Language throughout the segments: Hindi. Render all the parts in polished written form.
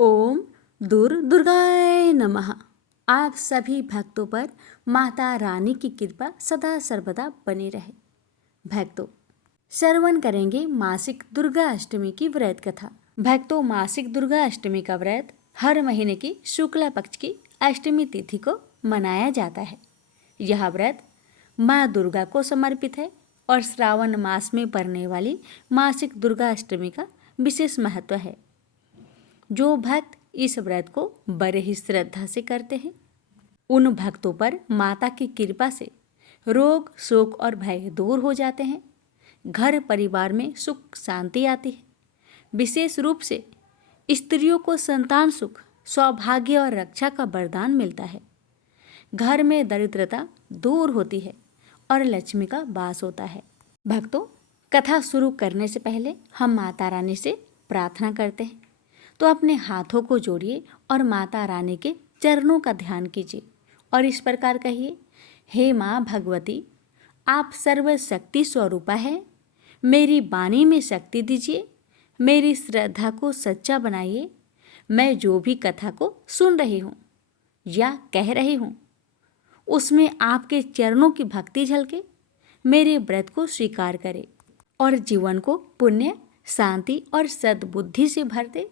ओम दुर्गाय नमः। आप सभी भक्तों पर माता रानी की कृपा सदा सर्वदा बनी रहे। भक्तों, श्रवण करेंगे मासिक दुर्गा अष्टमी की व्रत कथा। भक्तों, मासिक दुर्गा अष्टमी का व्रत हर महीने की शुक्ला पक्ष की अष्टमी तिथि को मनाया जाता है। यह व्रत माँ दुर्गा को समर्पित है और श्रावण मास में पड़ने वाली मासिक दुर्गा अष्टमी का विशेष महत्व है। जो भक्त इस व्रत को बड़े ही श्रद्धा से करते हैं, उन भक्तों पर माता की कृपा से रोग, शोक और भय दूर हो जाते हैं। घर परिवार में सुख शांति आती है। विशेष रूप से स्त्रियों को संतान सुख, सौभाग्य और रक्षा का वरदान मिलता है। घर में दरिद्रता दूर होती है और लक्ष्मी का वास होता है। भक्तों, कथा शुरू करने से पहले हम माता रानी से प्रार्थना करते हैं। तो अपने हाथों को जोड़िए और माता रानी के चरणों का ध्यान कीजिए और इस प्रकार कहिए, हे माँ भगवती, आप सर्वशक्ति स्वरूपा है। मेरी वाणी में शक्ति दीजिए, मेरी श्रद्धा को सच्चा बनाइए। मैं जो भी कथा को सुन रही हूँ या कह रही हूँ, उसमें आपके चरणों की भक्ति झलके। मेरे व्रत को स्वीकार करे और जीवन को पुण्य, शांति और सद्बुद्धि से भर दे।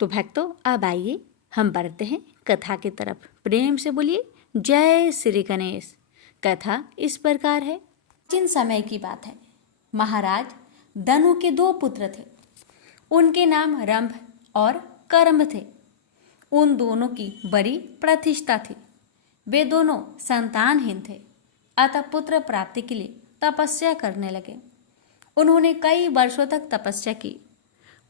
तो भक्तों, अब आइए हम बढ़ते हैं कथा की तरफ। प्रेम से बोलिए जय श्री गणेश। कथा इस प्रकार है। प्राचीन समय की बात है। महाराज धनु के 2 पुत्र थे। उनके नाम रंभ और कर्म थे। उन दोनों की बड़ी प्रतिष्ठा थी। वे दोनों संतानहीन थे, अतः पुत्र प्राप्ति के लिए तपस्या करने लगे। उन्होंने कई वर्षों तक तपस्या की।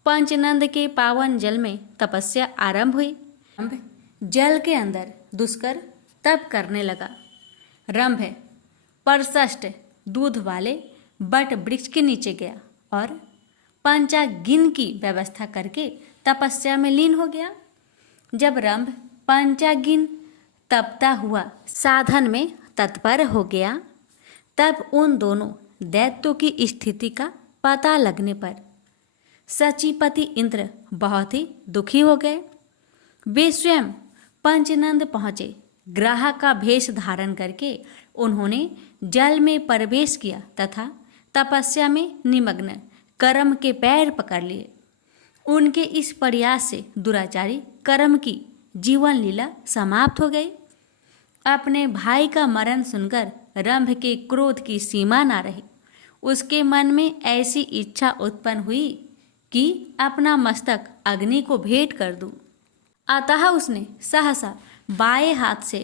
पंचनंद के पावन जल में तपस्या आरंभ हुई। रंभ जल के अंदर दुष्कर तप करने लगा। रंभ परसष्ट दूध वाले बट वृक्ष के नीचे गया और पंचागिन की व्यवस्था करके तपस्या में लीन हो गया। जब रंभ पंचागिन तपता हुआ साधन में तत्पर हो गया, तब उन दोनों दैत्यों की स्थिति का पता लगने पर सचीपति इंद्र बहुत ही दुखी हो गए। वे स्वयं पंचनंद पहुँचे। ग्राह का भेष धारण करके उन्होंने जल में प्रवेश किया तथा तपस्या में निमग्न कर्म के पैर पकड़ लिए। उनके इस प्रयास से दुराचारी कर्म की जीवन लीला समाप्त हो गई। अपने भाई का मरण सुनकर रंभ के क्रोध की सीमा न रही। उसके मन में ऐसी इच्छा उत्पन्न हुई कि अपना मस्तक अग्नि को भेंट कर दूं। अतः उसने सहसा बाएं हाथ से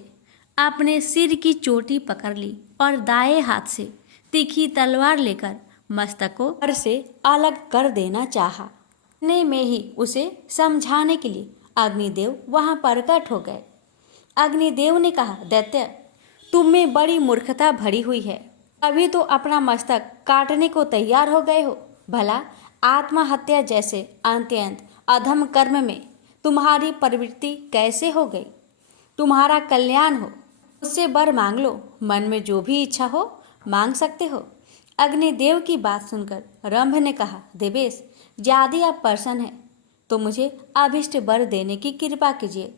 अपने सिर की चोटी पकड़ ली और दाएं हाथ से तीखी तलवार लेकर मस्तक को सर से अलग कर देना चाहा। इतने में ही उसे समझाने के लिए अग्निदेव वहां प्रकट हो गए। अग्निदेव ने कहा, दैत्य, तुम में बड़ी मूर्खता भरी हुई है। अभी तो अपना मस्तक काटने को तैयार हो गए हो। भला आत्महत्या जैसे अत्यंत अधम कर्म में तुम्हारी प्रवृत्ति कैसे हो गई? तुम्हारा कल्याण हो, उससे वर मांग लो। मन में जो भी इच्छा हो मांग सकते हो। अग्निदेव की बात सुनकर रंभ ने कहा, देवेश, यदि आप प्रसन्न हैं तो मुझे अभिष्ट वर देने की कृपा कीजिए।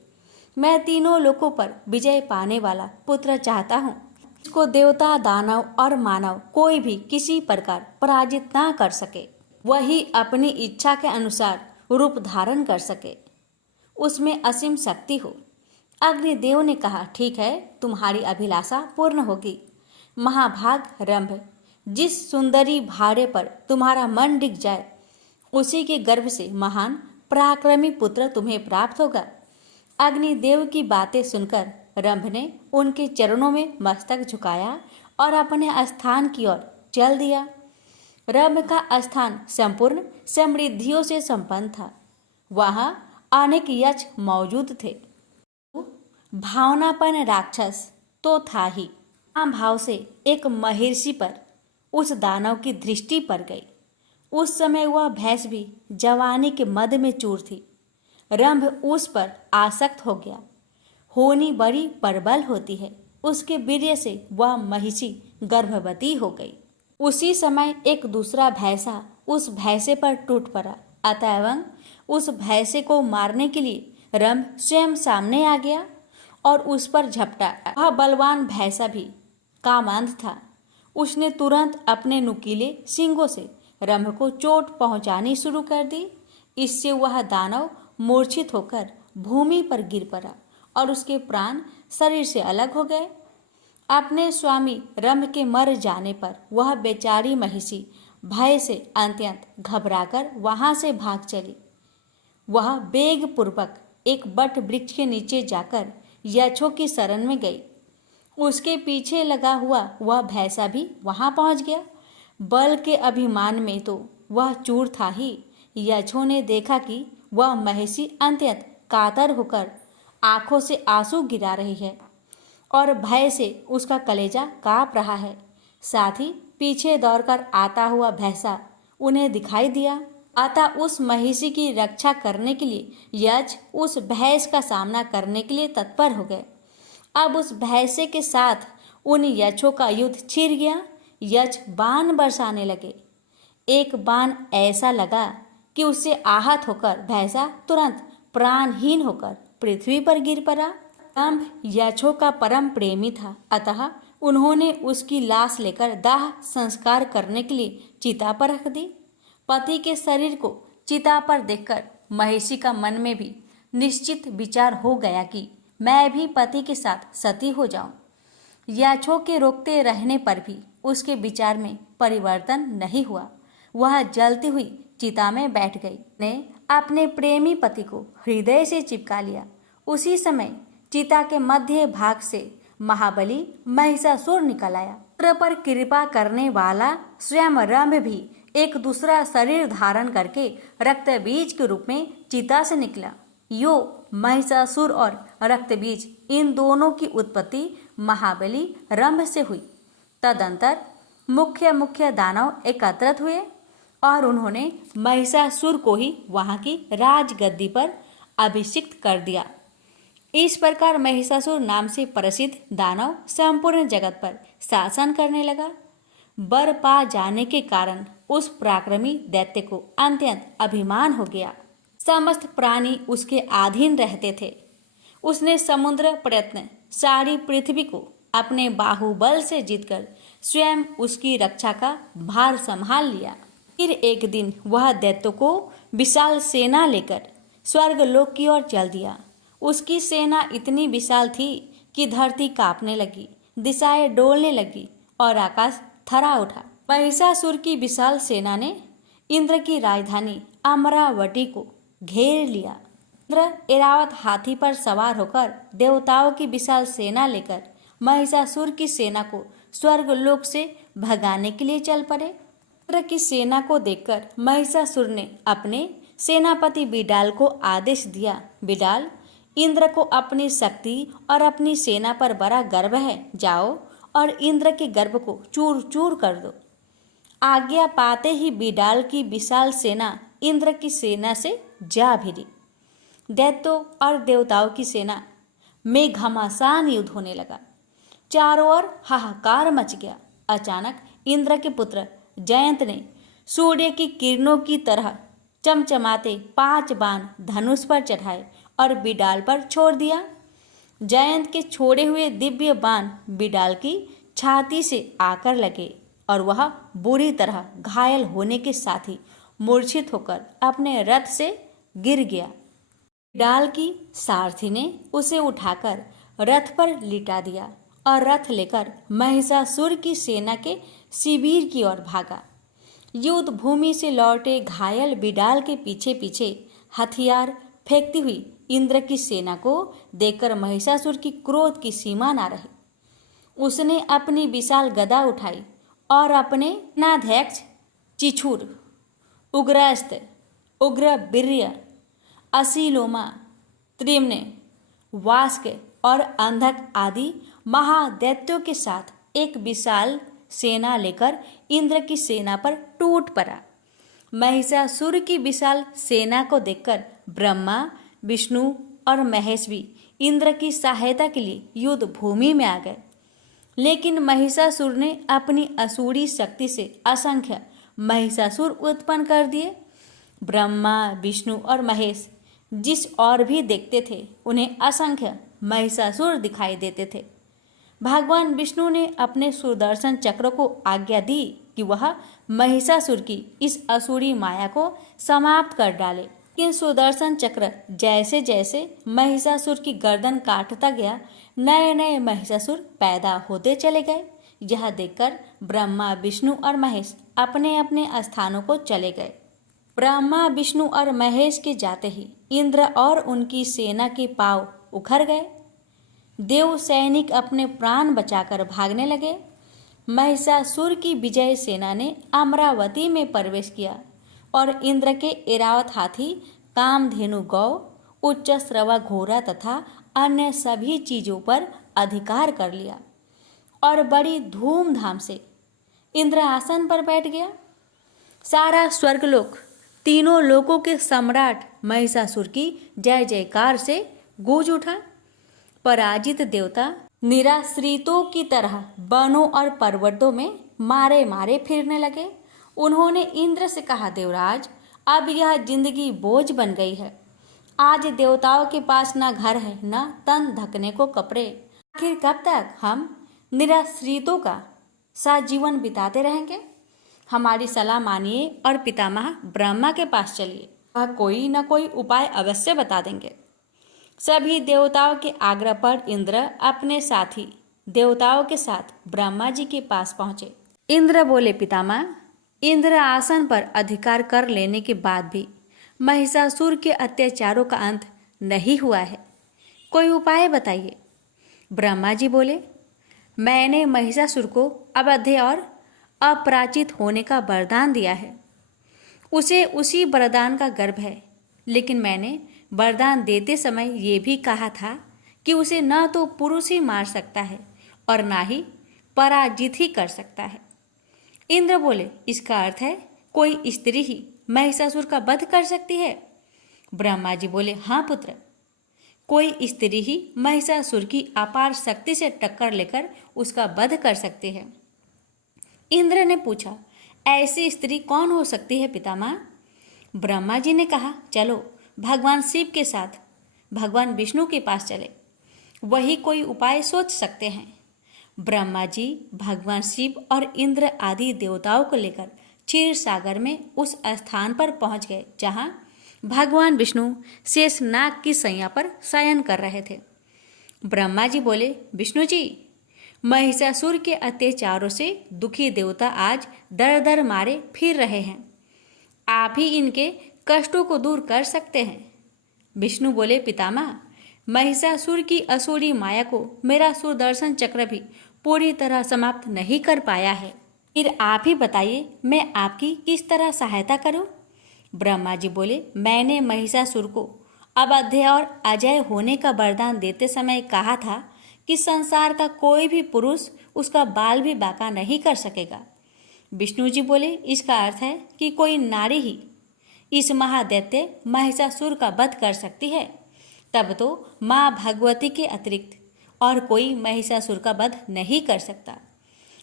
मैं तीनों लोकों पर विजय पाने वाला पुत्र चाहता हूँ, इसको देवता, दानव और मानव कोई भी किसी प्रकार पराजित ना कर सके। वही अपनी इच्छा के अनुसार रूप धारण कर सके, उसमें असीम शक्ति हो। अग्निदेव ने कहा, ठीक है, तुम्हारी अभिलाषा पूर्ण होगी। महाभाग रंभ, जिस सुंदरी भाड़े पर तुम्हारा मन टिक जाए, उसी के गर्भ से महान पराक्रमी पुत्र तुम्हें प्राप्त होगा। अग्निदेव की बातें सुनकर रंभ ने उनके चरणों में मस्तक झुकाया और अपने स्थान की ओर चल दिया। रंभ का स्थान संपूर्ण समृद्धियों से संपन्न था। वहां अनेक यक्ष मौजूद थे। भावनापन राक्षस तो था ही। भाव से एक महर्षि पर उस दानव की दृष्टि पड़ गई। उस समय वह भैंस भी जवानी के मद में चूर थी। रंभ उस पर आसक्त हो गया। होनी बड़ी प्रबल होती है। उसके वीर्य से वह महिषी गर्भवती हो गई। उसी समय एक दूसरा भैंसा उस भैंसे पर टूट पड़ा अतएव उस भैंसे को मारने के लिए रंभ स्वयं सामने आ गया और उस पर झपटा। वह बलवान भैंसा भी कामांध था। उसने तुरंत अपने नुकीले सींगों से रंभ को चोट पहुंचानी शुरू कर दी। इससे वह दानव मूर्छित होकर भूमि पर गिर पड़ा और उसके प्राण शरीर से अलग हो गए। अपने स्वामी रंभ के मर जाने पर वह बेचारी महिषी भय से अत्यंत घबराकर वहां से भाग चली। वह वेग पूर्वक एक बट वृक्ष के नीचे जाकर यक्षों की शरण में गई। उसके पीछे लगा हुआ वह भैंसा भी वहां पहुंच गया। बल के अभिमान में तो वह चूर था ही। यक्षों ने देखा कि वह महिषी अत्यंत कातर होकर आंखों से आंसू गिरा रही है और भय से उसका कलेजा कांप रहा है। साथ ही पीछे दौड़कर आता हुआ भैंसा उन्हें दिखाई दिया। अतः उस महिषी की रक्षा करने के लिए यक्ष उस भैंस का सामना करने के लिए तत्पर हो गए। अब उस भैंसे के साथ उन यक्षों का युद्ध छिड़ गया। यक्ष बाण बरसाने लगे। एक बाण ऐसा लगा कि उससे आहत होकर भैंसा तुरंत प्राणहीन होकर पृथ्वी पर गिर पड़ा। रंभ यक्षों का परम प्रेमी था, अतः उन्होंने उसकी लाश लेकर दाह संस्कार करने के लिए चिता पर रख दी। पति के शरीर को चिता पर देखकर महिषी का मन में भी निश्चित विचार हो गया कि मैं भी पति के साथ सती हो जाऊं। यक्षों के रोकते रहने पर भी उसके विचार में परिवर्तन नहीं हुआ। वह जलती हुई चिता में बैठ गई। ने अपने प्रेमी पति को हृदय से चिपका लिया। उसी समय चिता के मध्य भाग से महाबली महिषासुर निकल आया। पुत्र पर कृपा करने वाला स्वयं रंभ भी एक दूसरा शरीर धारण करके रक्त बीज के रूप में चिता से निकला। यो महिषासुर और रक्त बीज इन दोनों की उत्पत्ति महाबली रंभ से हुई। तदंतर मुख्य दानव एकत्रित हुए और उन्होंने महिषासुर को ही वहां की राजगद्दी पर अभिषिक्त कर दिया। इस प्रकार महिषासुर नाम से प्रसिद्ध दानव संपूर्ण जगत पर शासन करने लगा। वर पा जाने के कारण उस पराक्रमी दैत्य को अत्यंत अभिमान हो गया। समस्त प्राणी उसके अधीन रहते थे। उसने समुद्र प्रयत्न सारी पृथ्वी को अपने बाहुबल से जीतकर स्वयं उसकी रक्षा का भार संभाल लिया। फिर एक दिन वह दैत्यों को विशाल सेना लेकर स्वर्गलोक की ओर चल दिया। उसकी सेना इतनी विशाल थी कि धरती कांपने लगी, दिशाएं डोलने लगी और आकाश थरा उठा। महिषासुर की विशाल सेना ने इंद्र की राजधानी अमरावती को घेर लिया। इंद्र ऐरावत हाथी पर सवार होकर देवताओं की विशाल सेना लेकर महिषासुर की सेना को स्वर्गलोक से भगाने के लिए चल पड़े। इंद्र की सेना को देखकर महिषासुर ने अपने सेनापति बिडाल को आदेश दिया, बिडाल, इंद्र को अपनी शक्ति और अपनी सेना पर बड़ा गर्व है, जाओ और इंद्र के गर्व को चूर चूर कर दो। आज्ञा पाते ही बिडाल की विशाल सेना इंद्र की सेना से जा भिड़ी। दैत्यों और देवताओं की सेना में घमासान युद्ध होने लगा। चारों ओर हाहाकार मच गया। अचानक इंद्र के पुत्र जयंत ने सूर्य की किरणों की तरह चमचमाते 5 बाण धनुष पर चढ़ाए और बिडाल पर छोड़ दिया। जयंत के छोड़े हुए दिव्य बाण बिडाल की छाती से आकर लगे और वह बुरी तरह घायल होने के साथ ही मूर्छित होकर अपने रथ से गिर गया। बिडाल की सारथी ने उसे उठाकर रथ पर लिटा दिया और रथ लेकर महिषासुर की सेना के शिविर की ओर भागा। युद्ध भूमि से लौटे घायल बिडाल के पीछे पीछे हथियार फेंकती हुई इंद्र की सेना को देखकर महिषासुर की क्रोध की सीमा न रही। उसने अपनी विशाल गदा उठाई और अपने सेनाध्यक्ष चिछुर, उग्रस्त्र, उग्रवीर्य, असीलोमा, त्रिम्न, वास्क और अंधक आदि महादैत्यों के साथ एक विशाल सेना लेकर इंद्र की सेना पर टूट पड़ा। महिषासुर की विशाल सेना को देखकर ब्रह्मा, विष्णु और महेश भी इंद्र की सहायता के लिए युद्ध भूमि में आ गए। लेकिन महिषासुर ने अपनी असुरी शक्ति से असंख्य महिषासुर उत्पन्न कर दिए। ब्रह्मा, विष्णु और महेश जिस और भी देखते थे उन्हें असंख्य महिषासुर दिखाई देते थे। भगवान विष्णु ने अपने सुदर्शन चक्र को आज्ञा दी कि वह महिषासुर की इस असुरी माया को समाप्त कर डाले। लेकिन सुदर्शन चक्र जैसे जैसे महिषासुर की गर्दन काटता गया, नए नए महिषासुर पैदा होते चले गए। यह देखकर ब्रह्मा, विष्णु और महेश अपने अपने स्थानों को चले गए। ब्रह्मा, विष्णु और महेश के जाते ही इंद्र और उनकी सेना के पांव उखड़ गए। देव सैनिक अपने प्राण बचाकर भागने लगे। महिषासुर की विजय सेना ने अमरावती में प्रवेश किया और इंद्र के ऐरावत हाथी, कामधेनु गौ, उच्च श्रवा घोड़ा तथा अन्य सभी चीजों पर अधिकार कर लिया और बड़ी धूमधाम से इंद्र आसन पर बैठ गया। सारा स्वर्गलोक, तीनों लोकों के सम्राट महिषासुर की जय जयकार से गूंज उठा। पराजित देवता निराश्रितों की तरह वनों और पर्वतों में मारे मारे फिरने लगे। उन्होंने इंद्र से कहा, देवराज, अब यह जिंदगी बोझ बन गई है। आज देवताओं के पास न घर है, न तन ढकने को कपड़े। आखिर कब तक हम निराश्रितों का साथ जीवन बिताते रहेंगे? हमारी सलाह मानिए और पितामह ब्रह्मा के पास चलिए, वह कोई न कोई उपाय अवश्य बता देंगे। सभी देवताओं के आग्रह पर इंद्र अपने साथी देवताओं के साथ ब्रह्मा जी के पास पहुंचे। इंद्र बोले, पितामह, इंद्र आसन पर अधिकार कर लेने के बाद भी महिषासुर के अत्याचारों का अंत नहीं हुआ है, कोई उपाय बताइए। ब्रह्मा जी बोले, मैंने महिषासुर को अवध्य और अपराजित होने का वरदान दिया है। उसे उसी वरदान का गर्व है, लेकिन मैंने वरदान देते समय ये भी कहा था कि उसे न तो पुरुष ही मार सकता है और ना ही पराजित ही कर सकता है। इंद्र बोले, इसका अर्थ है कोई स्त्री ही महिषासुर का वध कर सकती है? ब्रह्मा जी बोले, हाँ पुत्र, कोई स्त्री ही महिषासुर की अपार शक्ति से टक्कर लेकर उसका वध कर सकती है। इंद्र ने पूछा, ऐसी स्त्री कौन हो सकती है पितामह? ब्रह्मा जी ने कहा, चलो भगवान शिव के साथ भगवान विष्णु के पास चले, वही कोई उपाय सोच सकते हैं। ब्रह्मा जी भगवान शिव और इंद्र आदि देवताओं को लेकर क्षीर सागर में उस स्थान पर पहुंच गए जहां भगवान विष्णु शेषनाग की सैया पर शयन कर रहे थे। ब्रह्मा जी बोले, विष्णु जी, महिषासुर के अत्याचारों से दुखी देवता आज दर दर मारे फिर रहे हैं, आप ही इनके कष्टों को दूर कर सकते हैं। विष्णु बोले, पितामह, महिषासुर की असुरी माया को मेरा सुदर्शन चक्र भी पूरी तरह समाप्त नहीं कर पाया है। फिर आप ही बताइए, मैं आपकी किस तरह सहायता करूं? ब्रह्मा जी बोले, मैंने महिषासुर को अवध्य और अजय होने का वरदान देते समय कहा था कि संसार का कोई भी पुरुष उसका बाल भी बांका नहीं कर सकेगा। विष्णु जी बोले, इसका अर्थ है कि कोई नारी ही इस महादैत्य महिषासुर का वध कर सकती है। तब तो माँ भगवती के अतिरिक्त और कोई महिषासुर का वध नहीं कर सकता।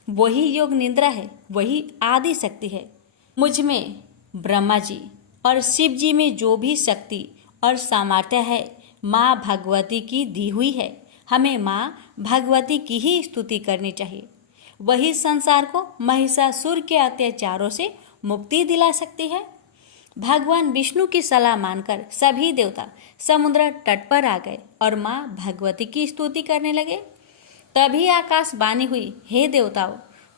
वही योग निद्रा है, वही आदि शक्ति है। मुझ में, ब्रह्मा जी और शिव जी में जो भी शक्ति और सामर्थ्य है, माँ भगवती की दी हुई है। हमें माँ भगवती की ही स्तुति करनी चाहिए। वही संसार को महिषासुर के अत्याचारों से मुक्ति दिला सकती है। भगवान विष्णु की सलाह मानकर सभी देवता समुद्र तट पर आ गए और माँ भगवती की स्तुति करने लगे। तभी आकाशवाणी हुई, हे देवताओं,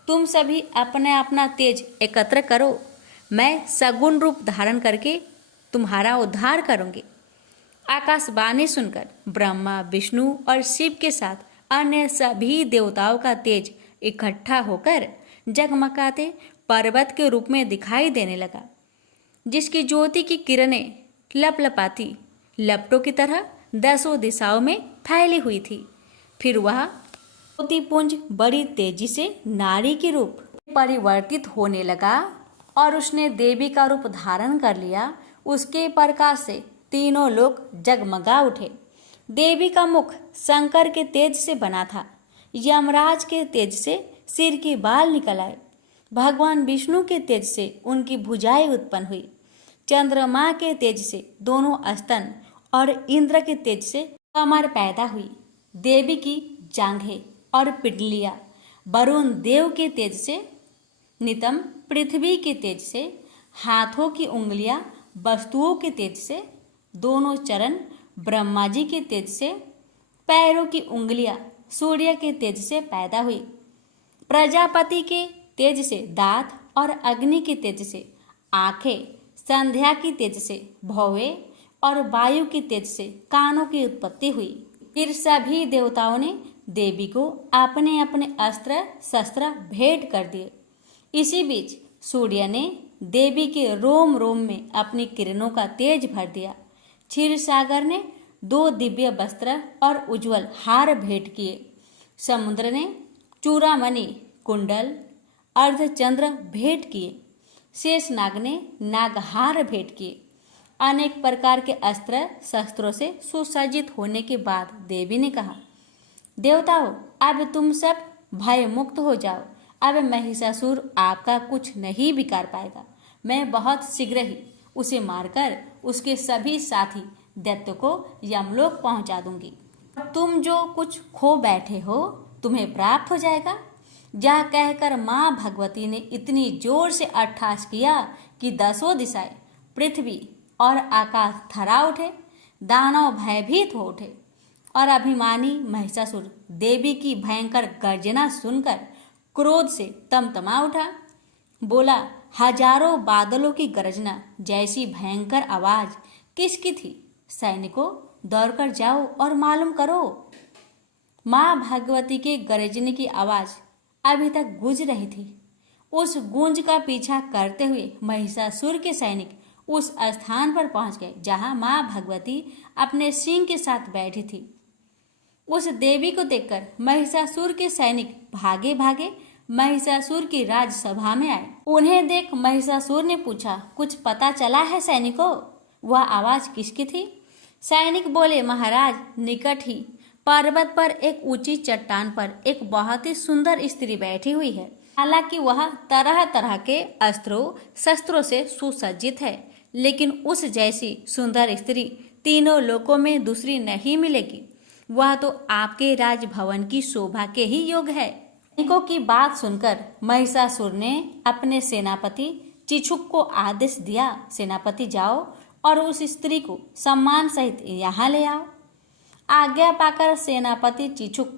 तुम सभी अपना अपना तेज एकत्र करो, मैं सगुण रूप धारण करके तुम्हारा उद्धार करूंगी। आकाशवाणी सुनकर ब्रह्मा, विष्णु और शिव के साथ अन्य सभी देवताओं का तेज इकट्ठा होकर जगमगाते पर्वत के रूप में दिखाई देने लगा, जिसकी ज्योति की किरणें लपलपाती लपटों की तरह दसों दिशाओं में फैली हुई थी। फिर वह ज्योतिपुंज बड़ी तेजी से नारी के रूप परिवर्तित होने लगा और उसने देवी का रूप धारण कर लिया। उसके प्रकाश से तीनों लोग जगमगा उठे। देवी का मुख शंकर के तेज से बना था। यमराज के तेज से सिर के बाल निकल आए। भगवान विष्णु के तेज से उनकी भुजाएं उत्पन्न हुई। चंद्रमा के तेज से दोनों स्तन और इंद्र के तेज से कमर पैदा हुई। देवी की जांघें और पिंडलियां वरुण देव के तेज से, नितंब पृथ्वी के तेज से, हाथों की उंगलियां वस्तुओं के तेज से, दोनों चरण ब्रह्मा जी के तेज से, पैरों की उंगलियां सूर्य के तेज से पैदा हुई। प्रजापति के तेज से दांत और अग्नि के तेज से आंखें, संध्या की तेज से भौवें और वायु की तेज से कानों की उत्पत्ति हुई। फिर सभी देवताओं ने देवी को अपने अपने अस्त्र शस्त्र भेंट कर दिए। इसी बीच सूर्य ने देवी के रोम रोम में अपनी किरणों का तेज भर दिया। क्षीर सागर ने 2 दिव्य वस्त्र और उज्जवल हार भेंट किए। समुद्र ने चूड़ामणि, कुंडल, अर्धचंद्र भेंट किए। शेषनाग ने नागहार भेंट किए। अनेक प्रकार के अस्त्र शस्त्रों से सुसज्जित होने के बाद देवी ने कहा, देवताओं, अब तुम सब भय मुक्त हो जाओ। अब महिषासुर आपका कुछ नहीं बिगाड़ पाएगा। मैं बहुत शीघ्र ही उसे मारकर उसके सभी साथी दैत्य को यमलोक पहुंचा दूंगी। तुम जो कुछ खो बैठे हो तुम्हें प्राप्त हो जाएगा। यह कहकर माँ भगवती ने इतनी जोर से अट्टहास किया कि 10 दिशाएं, पृथ्वी और आकाश थर्रा उठे। दानव भयभीत हो उठे और अभिमानी महिषासुर देवी की भयंकर गर्जना सुनकर क्रोध से तमतमा उठा। बोला, हजारों बादलों की गर्जना जैसी भयंकर आवाज किसकी थी? सैनिकों, दौड़कर जाओ और मालूम करो। माँ भगवती के गरजने की आवाज अभी तक गूंज रही थी। उस गूंज का पीछा करते हुए महिषासुर के सैनिक उस स्थान पर पहुंच गए जहां माँ भगवती अपने सिंह के साथ बैठी थी। उस देवी को देखकर महिषासुर के सैनिक भागे भागे महिषासुर की राजसभा में आए। उन्हें देख महिषासुर ने पूछा, कुछ पता चला है सैनिकों? वह आवाज किसकी थी? सैनिक बोले, महाराज, निकट ही पर्वत पर एक ऊंची चट्टान पर एक बहुत ही सुंदर स्त्री बैठी हुई है। हालांकि वह तरह तरह के अस्त्रों शस्त्रों से सुसज्जित है, लेकिन उस जैसी सुंदर स्त्री तीनों लोकों में दूसरी नहीं मिलेगी। वह तो आपके राजभवन की शोभा के ही योग है। सैनिकों की बात सुनकर महिषासुर ने अपने सेनापति चिछुक को आदेश दिया, सेनापति जाओ और उस स्त्री को सम्मान सहित यहाँ ले आओ। आज्ञा पाकर सेनापति चिछुक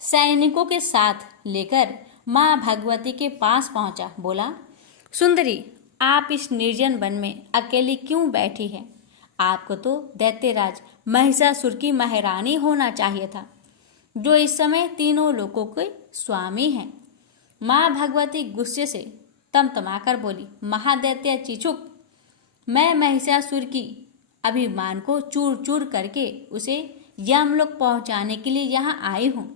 सैनिकों के साथ लेकर माँ भगवती के पास पहुंचा। बोला, सुंदरी, आप इस निर्जन वन में अकेली क्यों बैठी हैं? आपको तो दैत्यराज महिषासुर की महारानी होना चाहिए था, जो इस समय तीनों लोकों के स्वामी हैं। माँ भगवती गुस्से से तमतमाकर बोली, महादैत्य चिछुक, मैं महिषासुर की अभिमान को चूर चूर करके उसे यमलोक पहुंचाने के लिए यहाँ आई हूँ।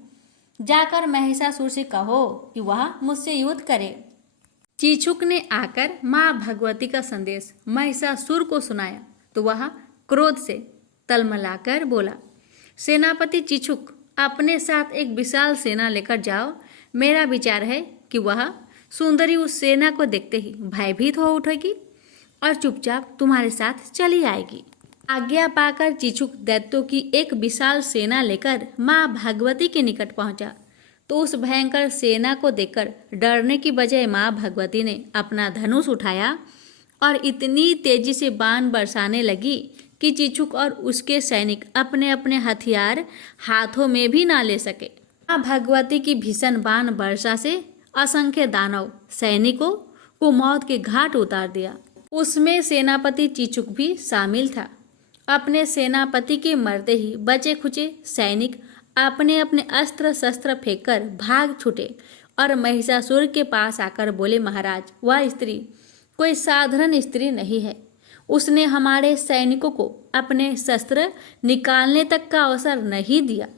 जाकर महिषासुर से कहो कि वह मुझसे युद्ध करे। चिछुक ने आकर माँ भगवती का संदेश महिषासुर को सुनाया तो वह क्रोध से तलमलाकर बोला, सेनापति चिछुक, अपने साथ एक विशाल सेना लेकर जाओ। मेरा विचार है कि वह सुंदरी उस सेना को देखते ही भयभीत हो उठेगी और चुपचाप तुम्हारे साथ चली आएगी। आज्ञा पाकर चिछुक दैत्यों की एक विशाल सेना लेकर माँ भगवती के निकट पहुंचा तो उस भयंकर सेना को देखकर डरने की बजाय माँ भगवती ने अपना धनुष उठाया और इतनी तेजी से बाण बरसाने लगी कि चिछुक और उसके सैनिक अपने अपने हथियार हाथों में भी ना ले सके। माँ भगवती की भीषण बाण वर्षा से असंख्य दानव सैनिकों को मौत के घाट उतार दिया। उसमें सेनापति चिछुक भी शामिल था। अपने सेनापति के मरते ही बचे खुचे सैनिक अपने अपने अस्त्र शस्त्र फेंककर भाग छूटे और महिषासुर के पास आकर बोले, महाराज, वह स्त्री कोई साधारण स्त्री नहीं है। उसने हमारे सैनिकों को अपने शस्त्र निकालने तक का अवसर नहीं दिया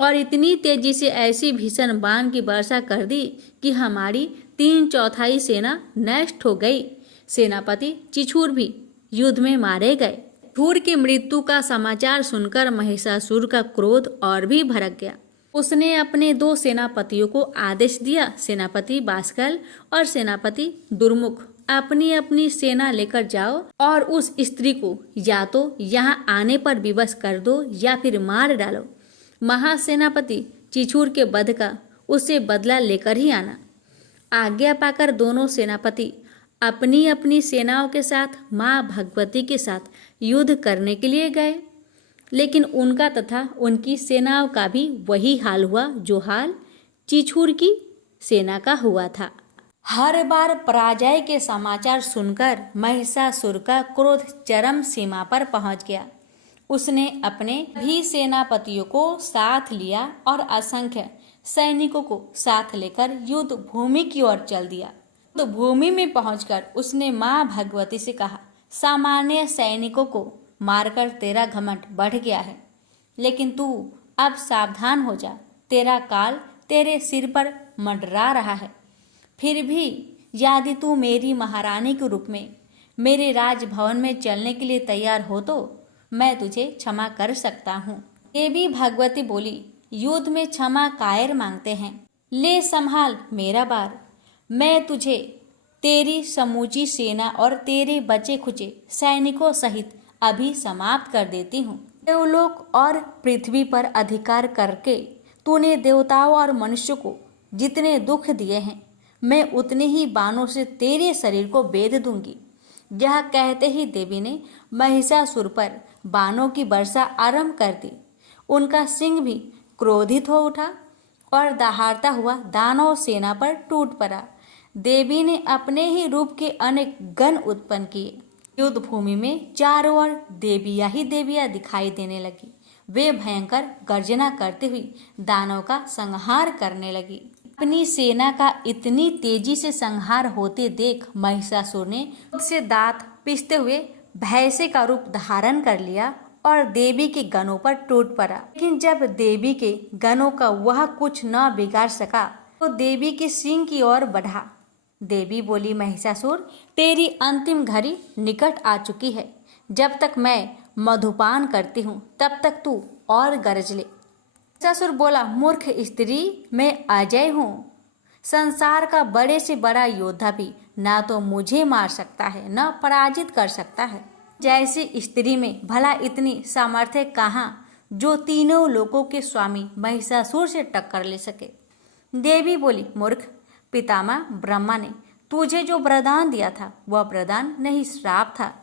और इतनी तेजी से ऐसी भीषण बाण की वर्षा कर दी कि हमारी 3/4 सेना नष्ट हो गई। सेनापति चिछुर भी युद्ध में मारे गए। चिछुर की मृत्यु का समाचार सुनकर महिषासुर का क्रोध और भी भड़क गया। उसने अपने 2 सेनापतियों को आदेश दिया, सेनापति बाष्कल और सेनापति दुर्मुख, अपनी अपनी सेना लेकर जाओ और उस स्त्री को या तो यहाँ आने पर विवश कर दो या फिर मार डालो। महासेनापति चिछूर के वध का उससे बदला लेकर ही आना। आज्ञा पाकर दोनों सेनापति अपनी अपनी सेनाओं के साथ माँ भगवती के साथ युद्ध करने के लिए गए, लेकिन उनका तथा उनकी सेनाओं का भी वही हाल हुआ जो हाल चिछूर की सेना का हुआ था। हर बार पराजय के समाचार सुनकर महिषासुर का क्रोध चरम सीमा पर पहुंच गया। उसने अपने भी सेनापतियों को साथ लिया और असंख्य सैनिकों को साथ लेकर युद्ध भूमि की ओर चल दिया। तो भूमि में पहुंचकर उसने माँ भगवती से कहा, सामान्य सैनिकों को मारकर तेरा घमंड बढ़ गया है, लेकिन तू अब सावधान हो जा, तेरा काल तेरे सिर पर मंडरा रहा है। फिर भी यदि तू मेरी महारानी के रूप में मेरे राजभवन में चलने के लिए तैयार हो तो मैं तुझे क्षमा कर सकता हूँ। देवी भगवती बोली, युद्ध में क्षमा कायर मांगते हैं, ले संभाल मेरा बार। मैं तुझे तेरी समूची सेना और तेरे बचे खुचे सैनिकों सहित अभी समाप्त कर देती हूँ। देवलोक और पृथ्वी पर अधिकार करके तूने देवताओं और मनुष्यों को जितने दुख दिए हैं, मैं उतने ही बाणों से तेरे शरीर को बेध दूंगी। यह कहते ही देवी ने महिषासुर पर बाणों की वर्षा आरंभ कर दी। उनका सिंह भी क्रोधित हो उठा और दहाड़ता हुआ दानव सेना पर टूट पड़ा। देवी ने अपने ही रूप के अनेक गण उत्पन्न किए। युद्ध भूमि में चारों ओर देवियां ही देवियां दिखाई देने लगी। वे भयंकर गर्जना करते हुए दानव का संहार करने लगी। अपनी सेना का इतनी तेजी से संहार होते देख महिषासुर ने उससे दांत पीसते हुए भैंसे का रूप धारण कर लिया और देवी के गणों पर टूट पड़ा। लेकिन जब देवी के गणों का वह कुछ न बिगाड़ सका तो देवी के सिंह की ओर बढ़ा। देवी बोली, महिषासुर, तेरी अंतिम घड़ी निकट आ चुकी है। जब तक मैं मधुपान करती हूँ तब तक तू और गरज ले। महिषासुर बोला, मूर्ख स्त्री, मैं अजय हूँ। संसार का बड़े से बड़ा योद्धा भी ना तो मुझे मार सकता है न पराजित कर सकता है। जैसी स्त्री में भला इतनी सामर्थ्य कहाँ जो तीनों लोकों के स्वामी महिषासुर से टक्कर ले सके। देवी बोली, मूर्ख, पितामह ब्रह्मा ने तुझे जो वरदान दिया था वह वरदान नहीं, श्राप था।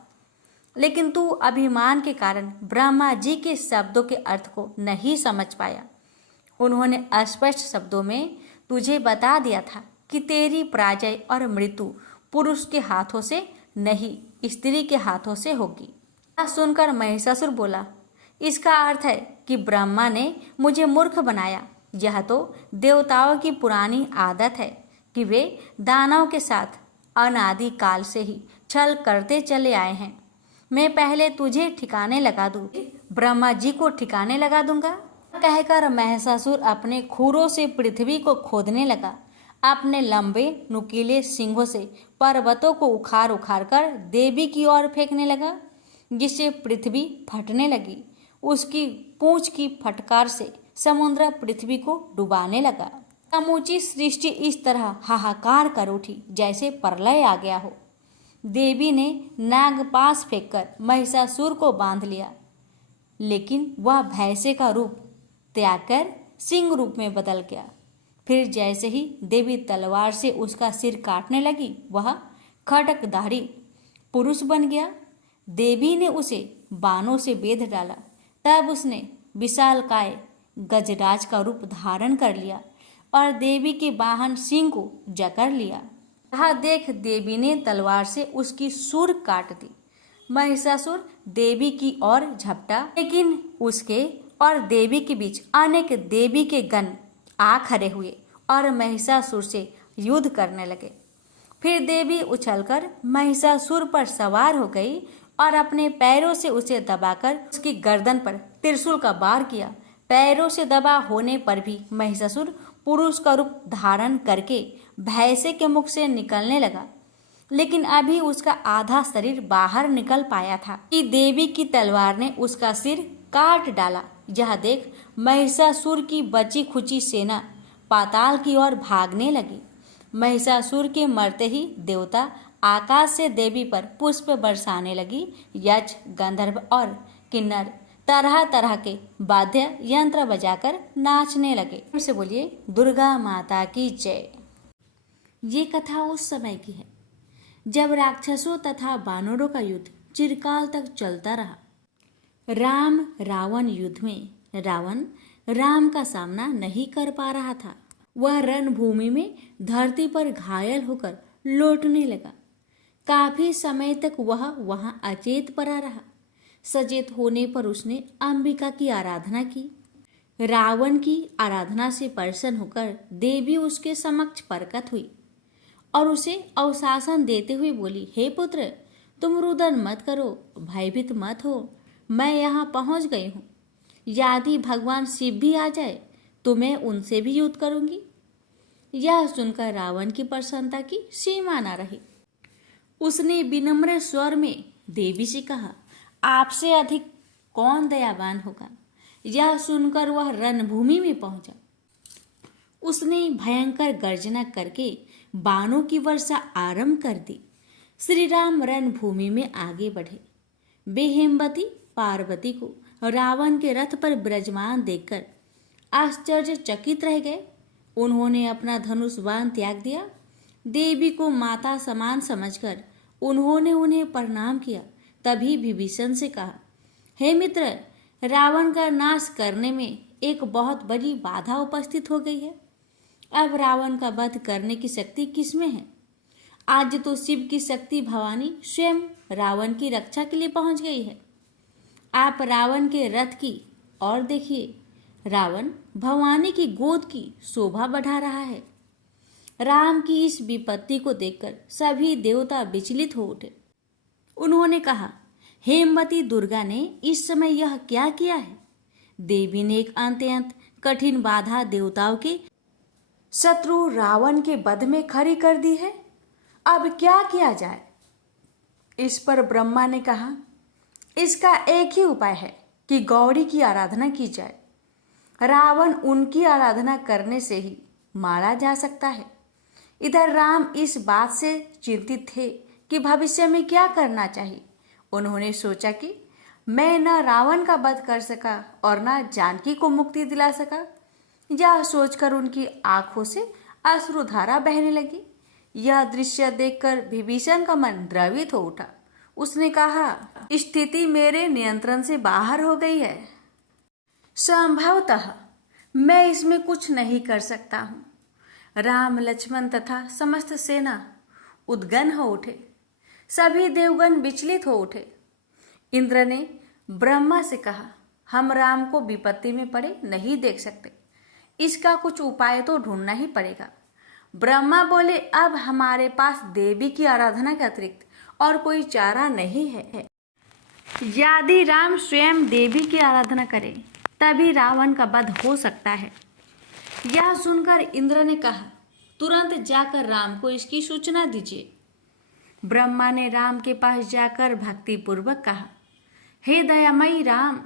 लेकिन तू अभिमान के कारण ब्रह्मा जी के शब्दों के अर्थ को नहीं समझ पाया। उन्होंने अस्पष्ट शब्दों में तुझे बता दिया था कि तेरी पराजय और मृत्यु पुरुष के हाथों से नहीं, स्त्री के हाथों से होगी। यह सुनकर महिषासुर बोला, इसका अर्थ है कि ब्रह्मा ने मुझे मूर्ख बनाया। यह तो देवताओं की पुरानी आदत है कि वे दानव के साथ अनादि काल से ही छल करते चले आए हैं। मैं पहले तुझे ठिकाने लगा दूं, ब्रह्मा जी को ठिकाने लगा दूंगा। कहकर महिषासुर अपने खुरों से पृथ्वी को खोदने लगा। अपने लंबे नुकीले सिंगों से पर्वतों को उखाड़ उखाड़ कर देवी की ओर फेंकने लगा, जिससे पृथ्वी फटने लगी। उसकी पूंछ की फटकार से समुद्र पृथ्वी को डुबाने लगा। समूची सृष्टि इस तरह हाहाकार कर उठी जैसे प्रलय आ गया हो। देवी ने नागपाश फेंककर महिषासुर को बांध लिया, लेकिन वह भैंसे का रूप त्याग कर सिंह रूप में बदल गया। फिर जैसे ही देवी तलवार से उसका सिर काटने लगी, वह खड्गधारी पुरुष बन गया। देवी ने उसे बाणों से बेध डाला। तब उसने विशालकाय गजराज का रूप धारण कर लिया और देवी के वाहन सिंह को जकड़ लिया। यह देख देवी ने तलवार से उसकी सूर काट दी। महिषासुर देवी की ओर झपटा, लेकिन उसके और देवी के बीच अनेक देवी के गण आ खड़े हुए और महिषासुर से युद्ध करने लगे। फिर देवी उछलकर महिषासुर पर सवार हो गई और अपने पैरों से उसे दबाकर उसकी गर्दन पर त्रिशूल का वार किया। पैरों से दबा होने पर भी महिषासुर पुरुष का रूप धारण करके भैंसे के मुख से निकलने लगा, लेकिन अभी उसका आधा शरीर बाहर निकल पाया था कि देवी की तलवार ने उसका सिर काट डाला। यह देख महिषासुर की बची खुची सेना पाताल की ओर भागने लगी। महिषासुर के मरते ही देवता आकाश से देवी पर पुष्प बरसाने लगी। यक्ष, गंधर्व और किन्नर तरह तरह के वाद्य यंत्र बजाकर नाचने लगे। फिर से बोलिए, दुर्गा माता की जय। ये कथा उस समय की है जब राक्षसों तथा वानरों का युद्ध चिरकाल तक चलता रहा। राम रावण युद्ध में रावण राम का सामना नहीं कर पा रहा था। वह रणभूमि में धरती पर घायल होकर लौटने लगा। काफी समय तक वह वहां अचेत पड़ा रहा। सचेत होने पर उसने अंबिका की आराधना की। रावण की आराधना से प्रसन्न होकर देवी उसके समक्ष प्रकट हुई और उसे अवशासन देते हुए बोली, हे पुत्र, तुम रुदन मत करो, भयभीत मत हो। मैं यहाँ पहुँच गई हूँ। यदि भगवान शिव भी आ जाए तो मैं उनसे भी युद्ध करूंगी। यह सुनकर रावण की प्रसन्नता की सीमा न रही। उसने विनम्र स्वर में देवी से कहा, आपसे अधिक कौन दयावान होगा। यह सुनकर वह रणभूमि में पहुंचा। उसने भयंकर गर्जना करके बाणों की वर्षा आरंभ कर दी। श्री राम रणभूमि में आगे बढ़े। वे हेमवती पार्वती को रावण के रथ पर विराजमान देखकर आश्चर्यचकित रह गए। उन्होंने अपना धनुष बाण त्याग दिया। देवी को माता समान समझकर उन्होंने उन्हें प्रणाम किया। तभी विभीषण से कहा, हे मित्र, रावण का नाश करने में एक बहुत बड़ी बाधा उपस्थित हो गई है। अब रावण का वध करने की शक्ति किसमें है? आज तो शिव की शक्ति भवानी स्वयं रावण की रक्षा के लिए पहुंच गई है। आप रावण के रथ की ओर देखिए। रावण भवानी की गोद की शोभा बढ़ा रहा है। राम की इस विपत्ति को देखकर सभी देवता विचलित हो उठे। उन्होंने कहा, हेमवती दुर्गा ने इस समय यह क्या किया है? देवी ने एक अत्यंत कठिन बाधा देवताओं के शत्रु रावण के वध में खड़ी कर दी है। अब क्या किया जाए? इस पर ब्रह्मा ने कहा, इसका एक ही उपाय है कि गौरी की आराधना की जाए। रावण उनकी आराधना करने से ही मारा जा सकता है। इधर राम इस बात से चिंतित थे कि भविष्य में क्या करना चाहिए। उन्होंने सोचा कि मैं न रावण का वध कर सका और न जानकी को मुक्ति दिला सका। यह सोचकर उनकी आंखों से अश्रुधारा बहने लगी। यह दृश्य देखकर विभीषण का मन द्रवित हो उठा। उसने कहा, स्थिति मेरे नियंत्रण से बाहर हो गई है। संभवतः मैं इसमें कुछ नहीं कर सकता हूँ। राम, लक्ष्मण तथा समस्त सेना उद्गन हो उठे। सभी देवगण विचलित हो उठे। इंद्र ने ब्रह्मा से कहा, हम राम को विपत्ति में पड़े नहीं देख सकते। इसका कुछ उपाय तो ढूंढना ही पड़ेगा। ब्रह्मा बोले, अब हमारे पास देवी की आराधना के अतिरिक्त और कोई चारा नहीं है। यदि राम स्वयं देवी की आराधना करे तभी रावण का वध हो सकता है। यह सुनकर इंद्र ने कहा, तुरंत जाकर राम को इसकी सूचना दीजिए। ब्रह्मा ने राम के पास जाकर भक्तिपूर्वक कहा, हे दयामयी राम,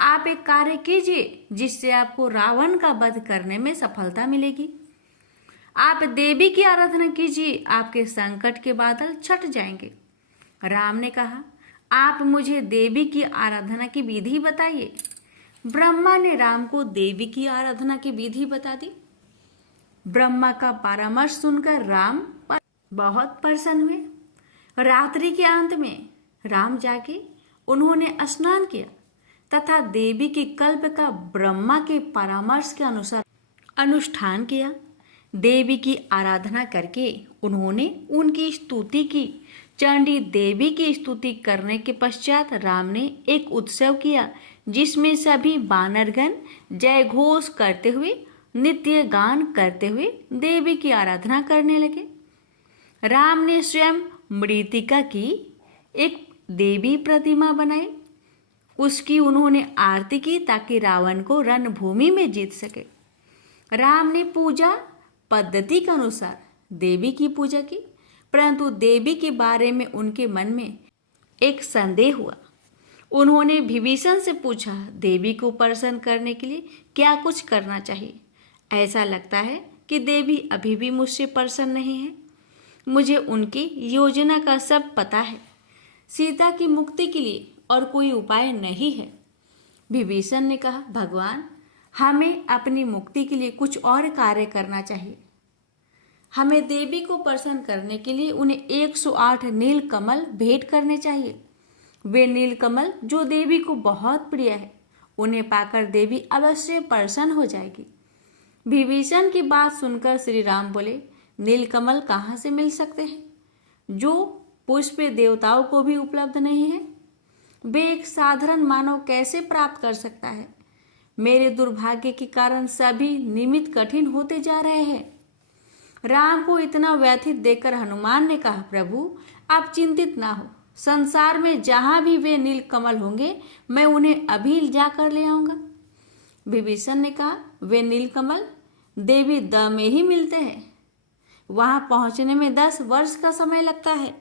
आप एक कार्य कीजिए जिससे आपको रावण का वध करने में सफलता मिलेगी। आप देवी की आराधना कीजिए, आपके संकट के बादल छट जाएंगे। राम ने कहा, आप मुझे देवी की आराधना की विधि बताइए। ब्रह्मा ने राम को देवी की आराधना की विधि बता दी। ब्रह्मा का परामर्श सुनकर राम बहुत प्रसन्न हुए। रात्रि के अंत में राम जाके उन्होंने स्नान किया तथा देवी के कल्प का ब्रह्मा के परामर्श के अनुसार अनुष्ठान किया। देवी की आराधना करके उन्होंने उनकी स्तुति की। चंडी देवी की स्तुति करने के पश्चात राम ने एक उत्सव किया जिसमें सभी वानरगण जय घोष करते हुए, नित्य गान करते हुए देवी की आराधना करने लगे। राम ने स्वयं मृत्तिका की एक देवी प्रतिमा बनाई। उसकी उन्होंने आरती की ताकि रावण को रणभूमि में जीत सके। राम ने पूजा पद्धति के अनुसार देवी की पूजा की, परंतु देवी के बारे में उनके मन में एक संदेह हुआ। उन्होंने विभीषण से पूछा, देवी को प्रसन्न करने के लिए क्या कुछ करना चाहिए? ऐसा लगता है कि देवी अभी भी मुझसे प्रसन्न नहीं है। मुझे उनकी योजना का सब पता है। सीता की मुक्ति के लिए और कोई उपाय नहीं है। विभीषण ने कहा, भगवान, हमें अपनी मुक्ति के लिए कुछ और कार्य करना चाहिए। हमें देवी को प्रसन्न करने के लिए उन्हें 108 नील कमल भेंट करने चाहिए। वे नील कमल जो देवी को बहुत प्रिय है, उन्हें पाकर देवी अवश्य प्रसन्न हो जाएगी। विभीषण की बात सुनकर श्री राम बोले, नीलकमल कहाँ से मिल सकते हैं, जो पुष्प देवताओं को भी उपलब्ध नहीं है? वे एक साधारण मानव कैसे प्राप्त कर सकता है? मेरे दुर्भाग्य के कारण सभी निमित्त कठिन होते जा रहे हैं। राम को इतना व्यथित देखकर हनुमान ने कहा, प्रभु, आप चिंतित ना हो। संसार में जहां भी वे नीलकमल होंगे, मैं उन्हें अभी जाकर ले आऊंगा। विभीषण ने कहा, वे नीलकमल देवी द में ही मिलते हैं। वहां पहुंचने में 10 वर्ष का समय लगता है।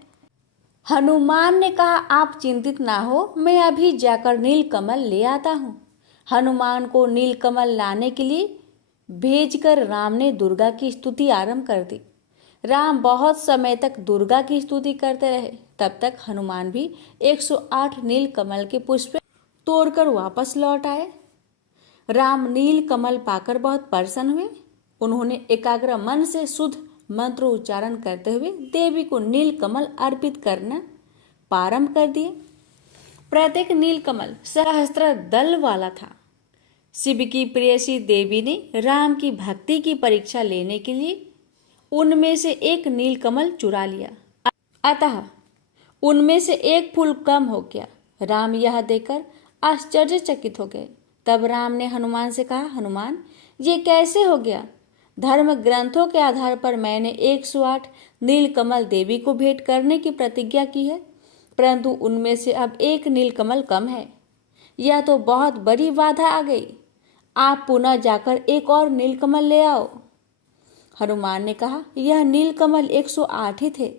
हनुमान ने कहा, आप चिंतित ना हो, मैं अभी जाकर नीलकमल ले आता हूँ। हनुमान को नीलकमल लाने के लिए भेजकर राम ने दुर्गा की स्तुति आरंभ कर दी। राम बहुत समय तक दुर्गा की स्तुति करते रहे। तब तक हनुमान भी 108 नीलकमल के पुष्प तोड़कर वापस लौट आए। राम नीलकमल पाकर बहुत प्रसन्न हुए। उन्होंने एकाग्र मन से शुद्ध मंत्र उच्चारण करते हुए देवी को नीलकमल अर्पित करना प्रारंभ कर दिए। प्रत्येक नीलकमल सहस्त्र दल वाला था। शिव की प्रेयसी देवी ने राम की भक्ति की परीक्षा लेने के लिए उनमें से एक नीलकमल चुरा लिया। अतः उनमें से एक फूल कम हो गया। राम यह देखकर आश्चर्यचकित हो गए। तब राम ने हनुमान से कहा, हनुमान, ये कैसे हो गया? धर्म ग्रंथों के आधार पर मैंने 108 नीलकमल देवी को भेंट करने की प्रतिज्ञा की है, परंतु उनमें से अब एक नीलकमल कम है। यह तो बहुत बड़ी बाधा आ गई। आप पुनः जाकर एक और नीलकमल ले आओ। हनुमान ने कहा, यह नीलकमल 108 ही थे।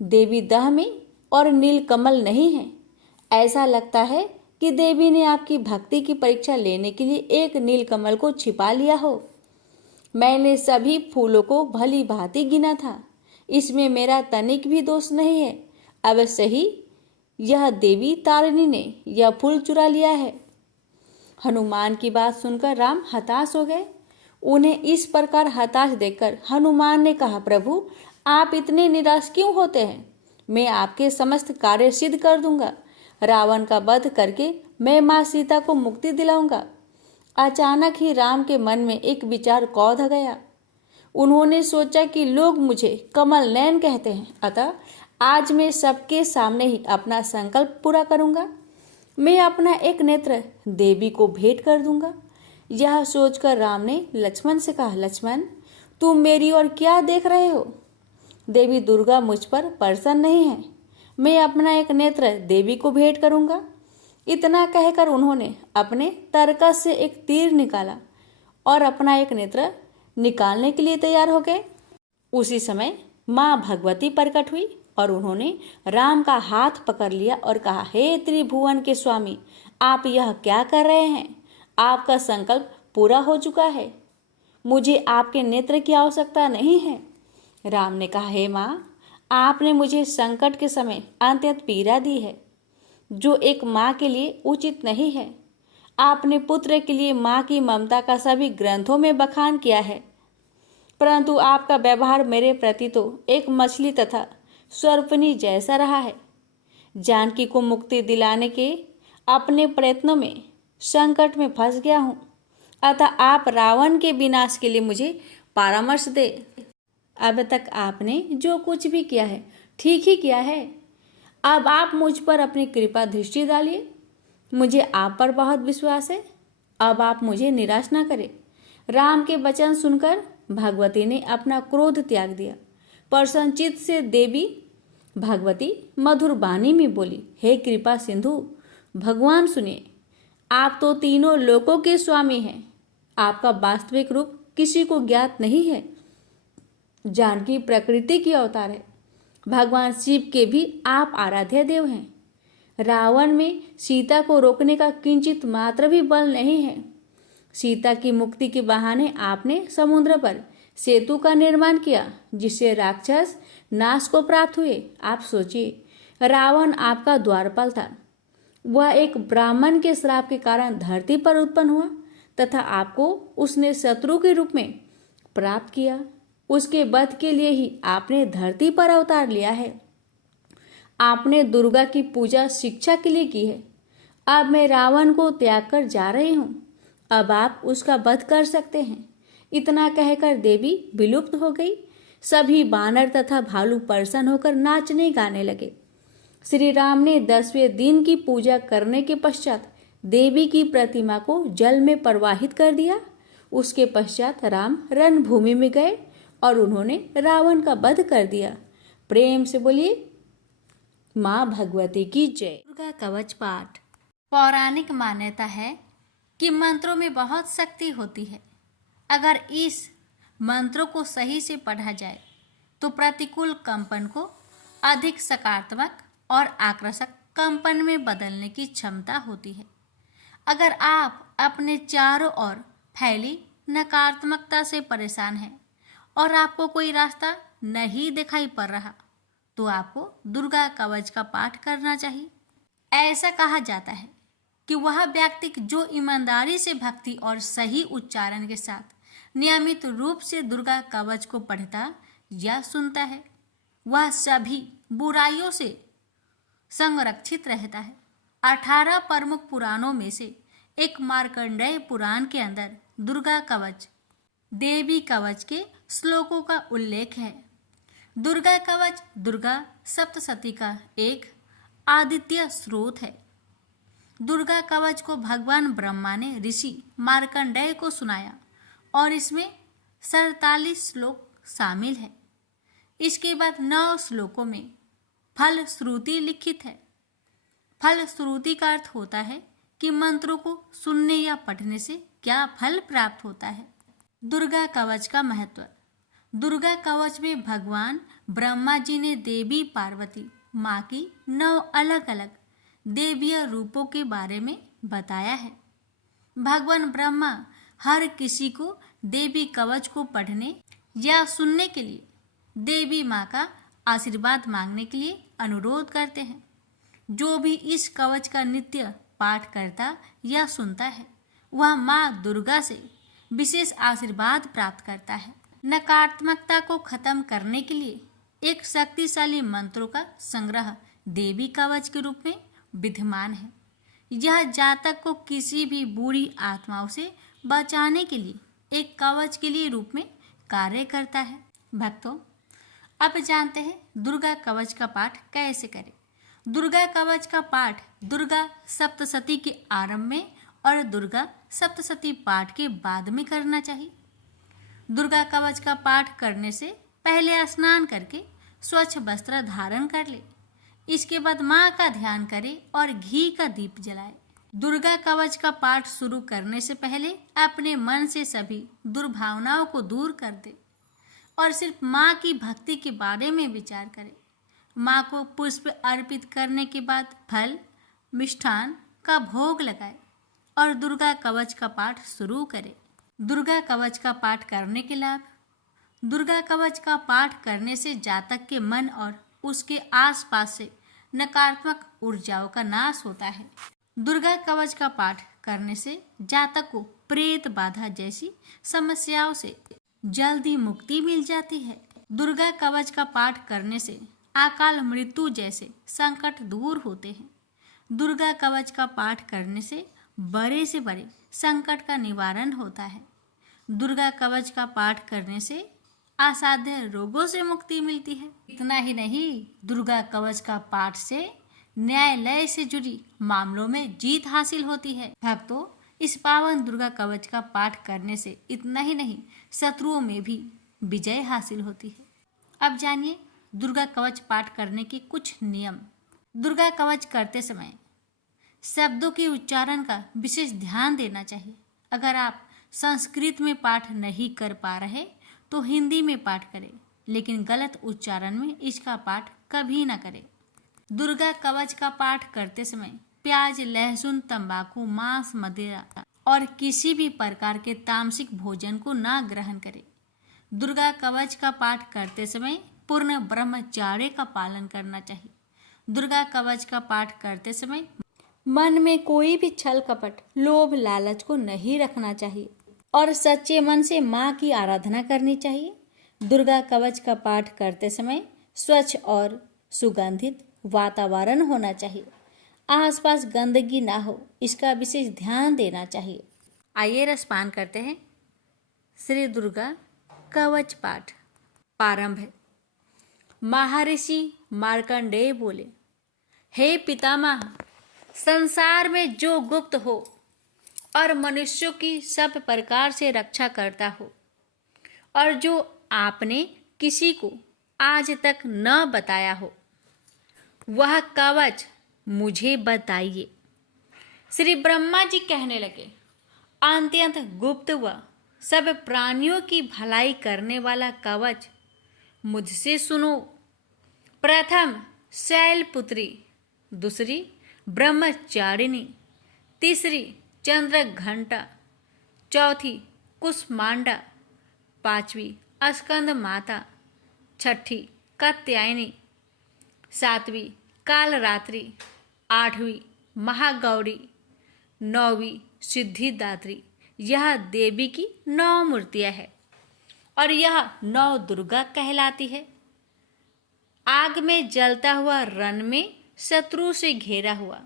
देवी दह में और नीलकमल नहीं है। ऐसा लगता है कि देवी ने आपकी भक्ति की परीक्षा लेने के लिए एक नीलकमल को छिपा लिया हो। मैंने सभी फूलों को भली भांति गिना था। इसमें मेरा तनिक भी दोष नहीं है। अवश्य ही यह देवी तारिणी ने यह फूल चुरा लिया है। हनुमान की बात सुनकर राम हताश हो गए। उन्हें इस प्रकार हताश देखकर हनुमान ने कहा, प्रभु, आप इतने निराश क्यों होते हैं? मैं आपके समस्त कार्य सिद्ध कर दूंगा। रावण का वध करके मैं माँ सीता को मुक्ति दिलाऊंगा। अचानक ही राम के मन में एक विचार कौंध गया। उन्होंने सोचा कि लोग मुझे कमल नयन कहते हैं, अतः आज मैं सबके सामने ही अपना संकल्प पूरा करूंगा। मैं अपना एक नेत्र देवी को भेंट कर दूंगा। यह सोचकर राम ने लक्ष्मण से कहा, लक्ष्मण, तुम मेरी ओर क्या देख रहे हो? देवी दुर्गा मुझ पर प्रसन्न नहीं है। मैं अपना एक नेत्र देवी को भेंट करूंगा। इतना कहकर उन्होंने अपने तरकस से एक तीर निकाला और अपना एक नेत्र निकालने के लिए तैयार हो गए। उसी समय माँ भगवती प्रकट हुई और उन्होंने राम का हाथ पकड़ लिया और कहा, हे त्रिभुवन के स्वामी, आप यह क्या कर रहे हैं? आपका संकल्प पूरा हो चुका है। मुझे आपके नेत्र की आवश्यकता नहीं है। राम ने कहा, हे माँ, आपने मुझे संकट के समय अत्यंत पीड़ा दी है, जो एक माँ के लिए उचित नहीं है। आपने पुत्र के लिए माँ की ममता का सभी ग्रंथों में बखान किया है, परंतु आपका व्यवहार मेरे प्रति तो एक मछली तथा सर्पनी जैसा रहा है। जानकी को मुक्ति दिलाने के अपने प्रयत्नों में संकट में फंस गया हूँ, अतः आप रावण के विनाश के लिए मुझे परामर्श दे। अब तक आपने जो कुछ भी किया है ठीक ही किया है। अब आप मुझ पर अपनी कृपा दृष्टि डालिए। मुझे आप पर बहुत विश्वास है। अब आप मुझे निराश ना करें। राम के वचन सुनकर भगवती ने अपना क्रोध त्याग दिया। प्रसन्नचित्त से देवी भगवती मधुर वाणी में बोली, हे कृपा सिंधु, भगवान सुनिए। आप तो तीनों लोकों के स्वामी हैं। आपका वास्तविक रूप किसी को ज्ञात नहीं है। जानकी प्रकृति की अवतार है। भगवान शिव के भी आप आराध्य देव हैं। रावण में सीता को रोकने का किंचित मात्र भी बल नहीं है। सीता की मुक्ति के बहाने आपने समुद्र पर सेतु का निर्माण किया जिससे राक्षस नाश को प्राप्त हुए। आप सोचिए, रावण आपका द्वारपाल था। वह एक ब्राह्मण के श्राप के कारण धरती पर उत्पन्न हुआ तथा आपको उसने शत्रु के रूप में प्राप्त किया। उसके वध के लिए ही आपने धरती पर अवतार लिया है। आपने दुर्गा की पूजा शिक्षा के लिए की है। अब मैं रावण को त्याग कर जा रही हूँ। अब आप उसका वध कर सकते हैं। इतना कहकर देवी विलुप्त हो गई। सभी बानर तथा भालू प्रसन्न होकर नाचने गाने लगे। श्री राम ने 10वें दिन की पूजा करने के पश्चात देवी की प्रतिमा को जल में प्रवाहित कर दिया। उसके पश्चात राम रणभूमि में गए और उन्होंने रावण का वध कर दिया। प्रेम से बोलिए माँ भगवती की जय। दुर्गा कवच पाठ। पौराणिक मान्यता है कि मंत्रों में बहुत शक्ति होती है। अगर इस मंत्रों को सही से पढ़ा जाए तो प्रतिकूल कंपन को अधिक सकारात्मक और आकर्षक कंपन में बदलने की क्षमता होती है। अगर आप अपने चारों ओर फैली नकारात्मकता से परेशान हैं और आपको कोई रास्ता नहीं दिखाई पड़ रहा तो आपको दुर्गा कवच का पाठ करना चाहिए। ऐसा कहा जाता है कि वह व्यक्ति जो ईमानदारी से भक्ति और सही उच्चारण के साथ नियमित रूप से दुर्गा कवच को पढ़ता या सुनता है वह सभी बुराइयों से संरक्षित रहता है। 18 प्रमुख पुराणों में से एक मार्कंडेय पुराण के अंदर दुर्गा कवच देवी कवच के श्लोकों का उल्लेख है। दुर्गा कवच दुर्गा सप्तशती का एक आदित्य स्रोत है। दुर्गा कवच को भगवान ब्रह्मा ने ऋषि मार्कंडेय को सुनाया और इसमें 47 श्लोक शामिल है। इसके बाद 9 श्लोकों में फल श्रुति लिखित है। फल श्रुति का अर्थ होता है कि मंत्रों को सुनने या पढ़ने से क्या फल प्राप्त होता है। दुर्गा कवच का महत्व। दुर्गा कवच में भगवान ब्रह्मा जी ने देवी पार्वती माँ की 9 अलग अलग देवीय रूपों के बारे में बताया है। भगवान ब्रह्मा हर किसी को देवी कवच को पढ़ने या सुनने के लिए देवी माँ का आशीर्वाद मांगने के लिए अनुरोध करते हैं। जो भी इस कवच का नित्य पाठ करता या सुनता है वह माँ दुर्गा से विशेष आशीर्वाद प्राप्त करता है। नकारात्मकता को खत्म करने के लिए एक शक्तिशाली मंत्रों का संग्रह देवी कवच के रूप में विद्यमान है। यह जातक को किसी भी बुरी आत्माओं से बचाने के लिए एक कवच के लिए रूप में कार्य करता है। भक्तों, अब जानते हैं दुर्गा कवच का पाठ कैसे करें। दुर्गा कवच का पाठ दुर्गा सप्तशती के आरंभ में और दुर्गा सप्तशती पाठ के बाद में करना चाहिए। दुर्गा कवच का पाठ करने से पहले स्नान करके स्वच्छ वस्त्र धारण कर ले। इसके बाद माँ का ध्यान करें और घी का दीप जलाए। दुर्गा कवच का पाठ शुरू करने से पहले अपने मन से सभी दुर्भावनाओं को दूर कर दे और सिर्फ माँ की भक्ति के बारे में विचार करें। माँ को पुष्प अर्पित करने के बाद फल मिष्ठान का भोग लगाए और दुर्गा कवच का पाठ शुरू करें। दुर्गा कवच का पाठ करने के लाभ। दुर्गा कवच का पाठ करने से जातक के मन और उसके आसपास से नकारात्मक ऊर्जाओं का नाश होता है। दुर्गा कवच का पाठ करने से जातक को प्रेत बाधा जैसी समस्याओं से जल्दी मुक्ति मिल जाती है। दुर्गा कवच का पाठ करने से अकाल मृत्यु जैसे संकट दूर होते हैं। दुर्गा कवच का पाठ करने से बड़े से बड़े संकट का निवारण होता है। दुर्गा कवच का पाठ करने से असाध्य रोगों से मुक्ति मिलती है। इतना ही नहीं, दुर्गा कवच का पाठ से न्यायालय से जुड़ी मामलों में जीत हासिल होती है। भक्तों, इस पावन दुर्गा कवच का पाठ करने से इतना ही नहीं, शत्रुओं में भी विजय हासिल होती है। अब जानिए दुर्गा कवच पाठ करने के कुछ नियम। दुर्गा कवच करते समय शब्दों के उच्चारण का विशेष ध्यान देना चाहिए। अगर आप संस्कृत में पाठ नहीं कर पा रहे तो हिंदी में पाठ करें, लेकिन गलत उच्चारण में इसका पाठ कभी ना करें। दुर्गा कवच का पाठ करते समय प्याज, लहसुन, तंबाकू, मांस, मदिरा और किसी भी प्रकार के तामसिक भोजन को ना ग्रहण करें। दुर्गा कवच का पाठ करते समय पूर्ण ब्रह्मचर्य का पालन करना चाहिए। दुर्गा कवच का पाठ करते समय मन में कोई भी छल कपट, लोभ, लालच को नहीं रखना चाहिए और सच्चे मन से माँ की आराधना करनी चाहिए। दुर्गा कवच का पाठ करते समय स्वच्छ और सुगंधित वातावरण होना चाहिए। आसपास गंदगी ना हो, इसका विशेष ध्यान देना चाहिए। आइए रसपान करते हैं। श्री दुर्गा कवच पाठ प्रारंभ है। महर्षि मार्कंडेय बोले, हे पितामह, संसार में जो गुप्त हो और मनुष्यों की सब प्रकार से रक्षा करता हो और जो आपने किसी को आज तक न बताया हो, वह कवच मुझे बताइए। श्री ब्रह्मा जी कहने लगे, अत्यंत गुप्त व सब प्राणियों की भलाई करने वाला कवच मुझसे सुनो। प्रथम शैलपुत्री, दूसरी ब्रह्मचारिणी, तीसरी चंद्रघंटा, चौथी कुष्मांडा, पांचवी स्कंद माता, छठी कात्यायनी, सातवीं कालरात्रि, आठवीं महागौरी, नौवीं सिद्धिदात्री। यह देवी की 9 मूर्तियां हैं और यह 9 दुर्गा कहलाती है। आग में जलता हुआ, रण में शत्रु से घेरा हुआ,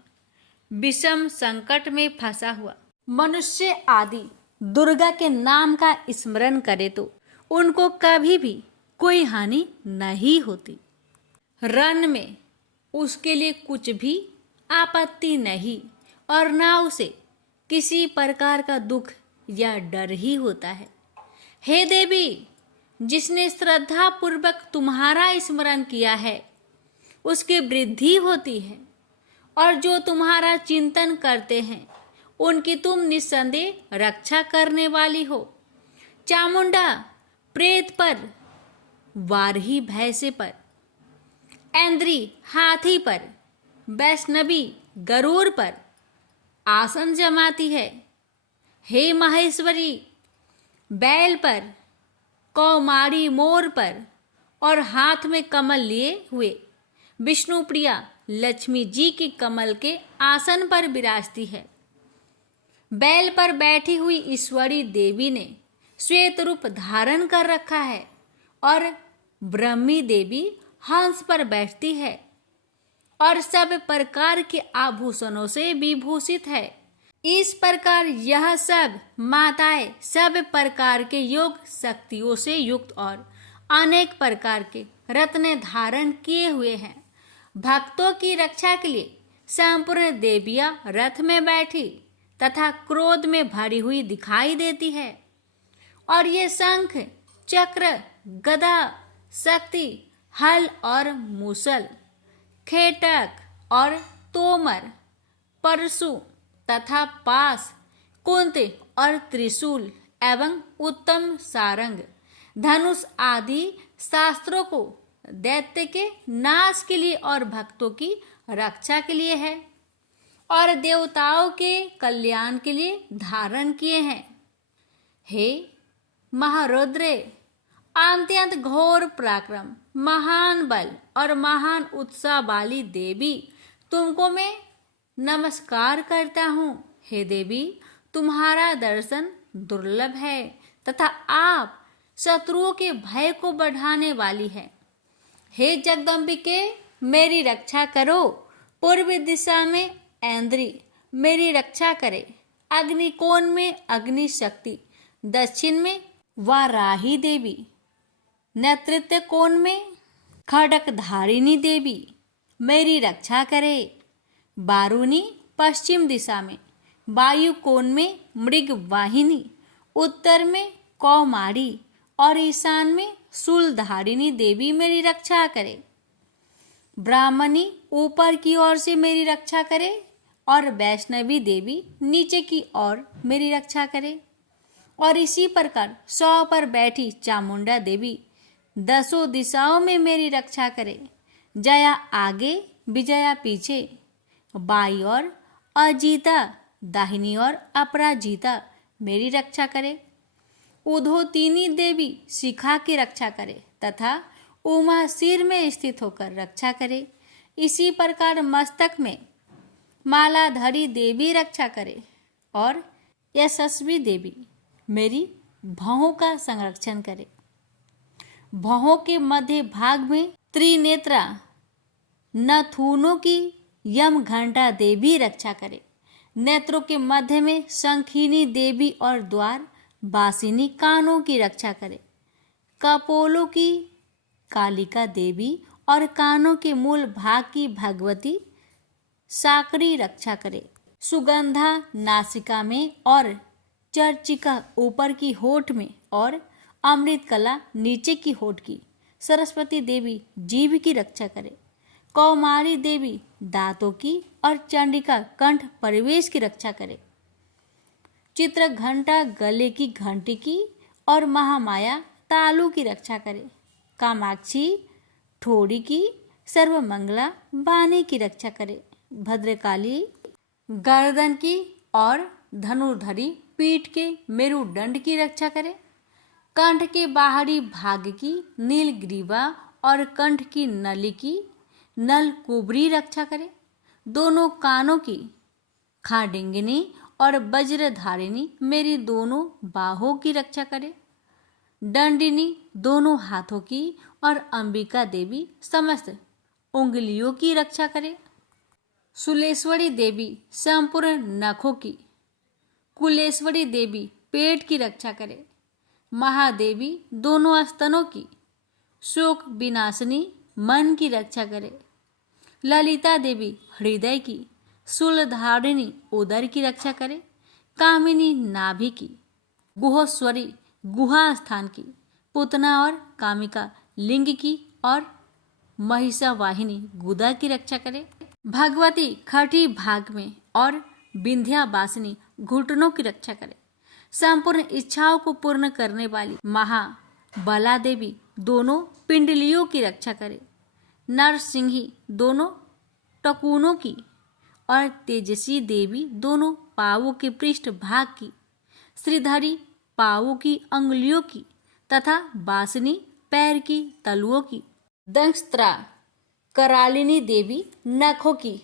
विषम संकट में फंसा हुआ मनुष्य आदि दुर्गा के नाम का स्मरण करे तो उनको कभी भी कोई हानि नहीं होती। रण में उसके लिए कुछ भी आपत्ति नहीं और ना उसे किसी प्रकार का दुख या डर ही होता है। हे देवी, जिसने श्रद्धा पूर्वक तुम्हारा स्मरण किया है उसकी वृद्धि होती है और जो तुम्हारा चिंतन करते हैं उनकी तुम निस्संदेह रक्षा करने वाली हो। चामुंडा प्रेत पर, वारही भैंसे पर, ऐन्द्री हाथी पर, वैष्णवी गरुड़ पर आसन जमाती है। हे महेश्वरी बैल पर, कौमारी मोर पर और हाथ में कमल लिए हुए विष्णुप्रिया लक्ष्मी जी की कमल के आसन पर विराजती है। बैल पर बैठी हुई ईश्वरी देवी ने श्वेत रूप धारण कर रखा है और ब्रह्मी देवी हंस पर बैठती है और सब प्रकार के आभूषणों से विभूषित है। इस प्रकार यह सब माताएं सब प्रकार के योग शक्तियों से युक्त और अनेक प्रकार के रत्न धारण किए हुए हैं। भक्तों की रक्षा के लिए संपूर्ण देवियां रथ में बैठी तथा क्रोध में भरी हुई दिखाई देती है और ये शंख, चक्र, गदा, शक्ति, हल और मूसल, खेटक और तोमर, परशु तथा पास, कुंती और त्रिशूल एवं उत्तम सारंग, धनुष आदि शास्त्रों को दैत्य के नाश के लिए और भक्तों की रक्षा के लिए है और देवताओं के कल्याण के लिए धारण किए हैं। हे महारुद्र, अत्यंत घोर पराक्रम, महान बल और महान उत्साह वाली देवी, तुमको मैं नमस्कार करता हूँ। हे देवी, तुम्हारा दर्शन दुर्लभ है तथा आप शत्रुओं के भय को बढ़ाने वाली है। हे जगदम्बिके, मेरी रक्षा करो। पूर्व दिशा में ऐन्द्री मेरी रक्षा करे, अग्निकोण में अग्नि शक्ति, दक्षिण में वाराही देवी, नेतृत्व कोण में खड़क धारिणी देवी मेरी रक्षा करे। बारूनी पश्चिम दिशा में, वायु कोण में मृग वाहिनी, उत्तर में कौमारी और ईशान में शूलधारिणी देवी मेरी रक्षा करे। ब्राह्मणी ऊपर की ओर से मेरी रक्षा करे और वैष्णवी देवी नीचे की ओर मेरी रक्षा करे। और इसी प्रकार 100 पर बैठी चामुंडा देवी 10 दिशाओं में मेरी रक्षा करे। जया आगे, विजया पीछे, बाई और अजीता, दाहिनी और अपराजिता मेरी रक्षा करे। उधोतिनी देवी शिखा की रक्षा करे तथा उमा सिर में स्थित होकर रक्षा करे। इसी प्रकार मस्तक में मालाधारी देवी रक्षा करे और यशस्वी देवी मेरी भौहों का संरक्षण करे। भौहों के मध्य भाग में त्रिनेत्रा नथुनों की यम घंटा देवी रक्षा करे। नेत्रों के मध्य में शंखिनी देवी और द्वार बासिनी कानों की रक्षा करे। कपोलों की कालिका देवी और कानों के मूल भाग की भगवती साकरी रक्षा करे। सुगंधा नासिका में और चर्चिका ऊपर की होठ में और अमृत कला नीचे की होठ की सरस्वती देवी जीभ की रक्षा करे। कौमारी देवी दांतों की और चंडिका कंठ परिवेश की रक्षा करे। चित्र घंटा गले की घंटी की और महामाया तालू की रक्षा करे। कामाक्षी ठोड़ी की सर्वमंगला बानी की रक्षा करे। भद्रकाली गर्दन की और धनुर्धरी पीठ के मेरुदंड की रक्षा करे। कंठ के बाहरी भाग की नीलग्रीवा और कंठ की नली की नलकुबरी रक्षा करे। दोनों कानों की खाडिंगिनी और वज्रधारिणी मेरी दोनों बाहों की रक्षा करे। दंडिनी दोनों हाथों की और अंबिका देवी समस्त उंगलियों की रक्षा करे। शूलेश्वरी देवी संपूर्ण नखों की, कुलेश्वरी देवी पेट की रक्षा करे। महादेवी दोनों स्तनों की, शोक विनाशिनी मन की रक्षा करे। ललिता देवी हृदय की, शूलधारिणी उदर की रक्षा करे। कामिनी नाभि की, गुहोश्वरी गुहा स्थान की, पुतना और कामिका लिंग की और महिषावाहिनी गुदा की रक्षा करे। भगवती खटी भाग में और विंध्यावासिनी घुटनों की रक्षा करे। संपूर्ण इच्छाओं को पूर्ण करने वाली महाबला देवी दोनों पिंडलियों की रक्षा करे। नरसिंही दोनों टकुनों की और तेजसी देवी दोनों पावों के पृष्ठ भाग की, श्रीधरी पावों की अंगुलियों की तथा बासिनी पैर की तलुओं की। दंष्ट्रा करालिनी देवी नखों की,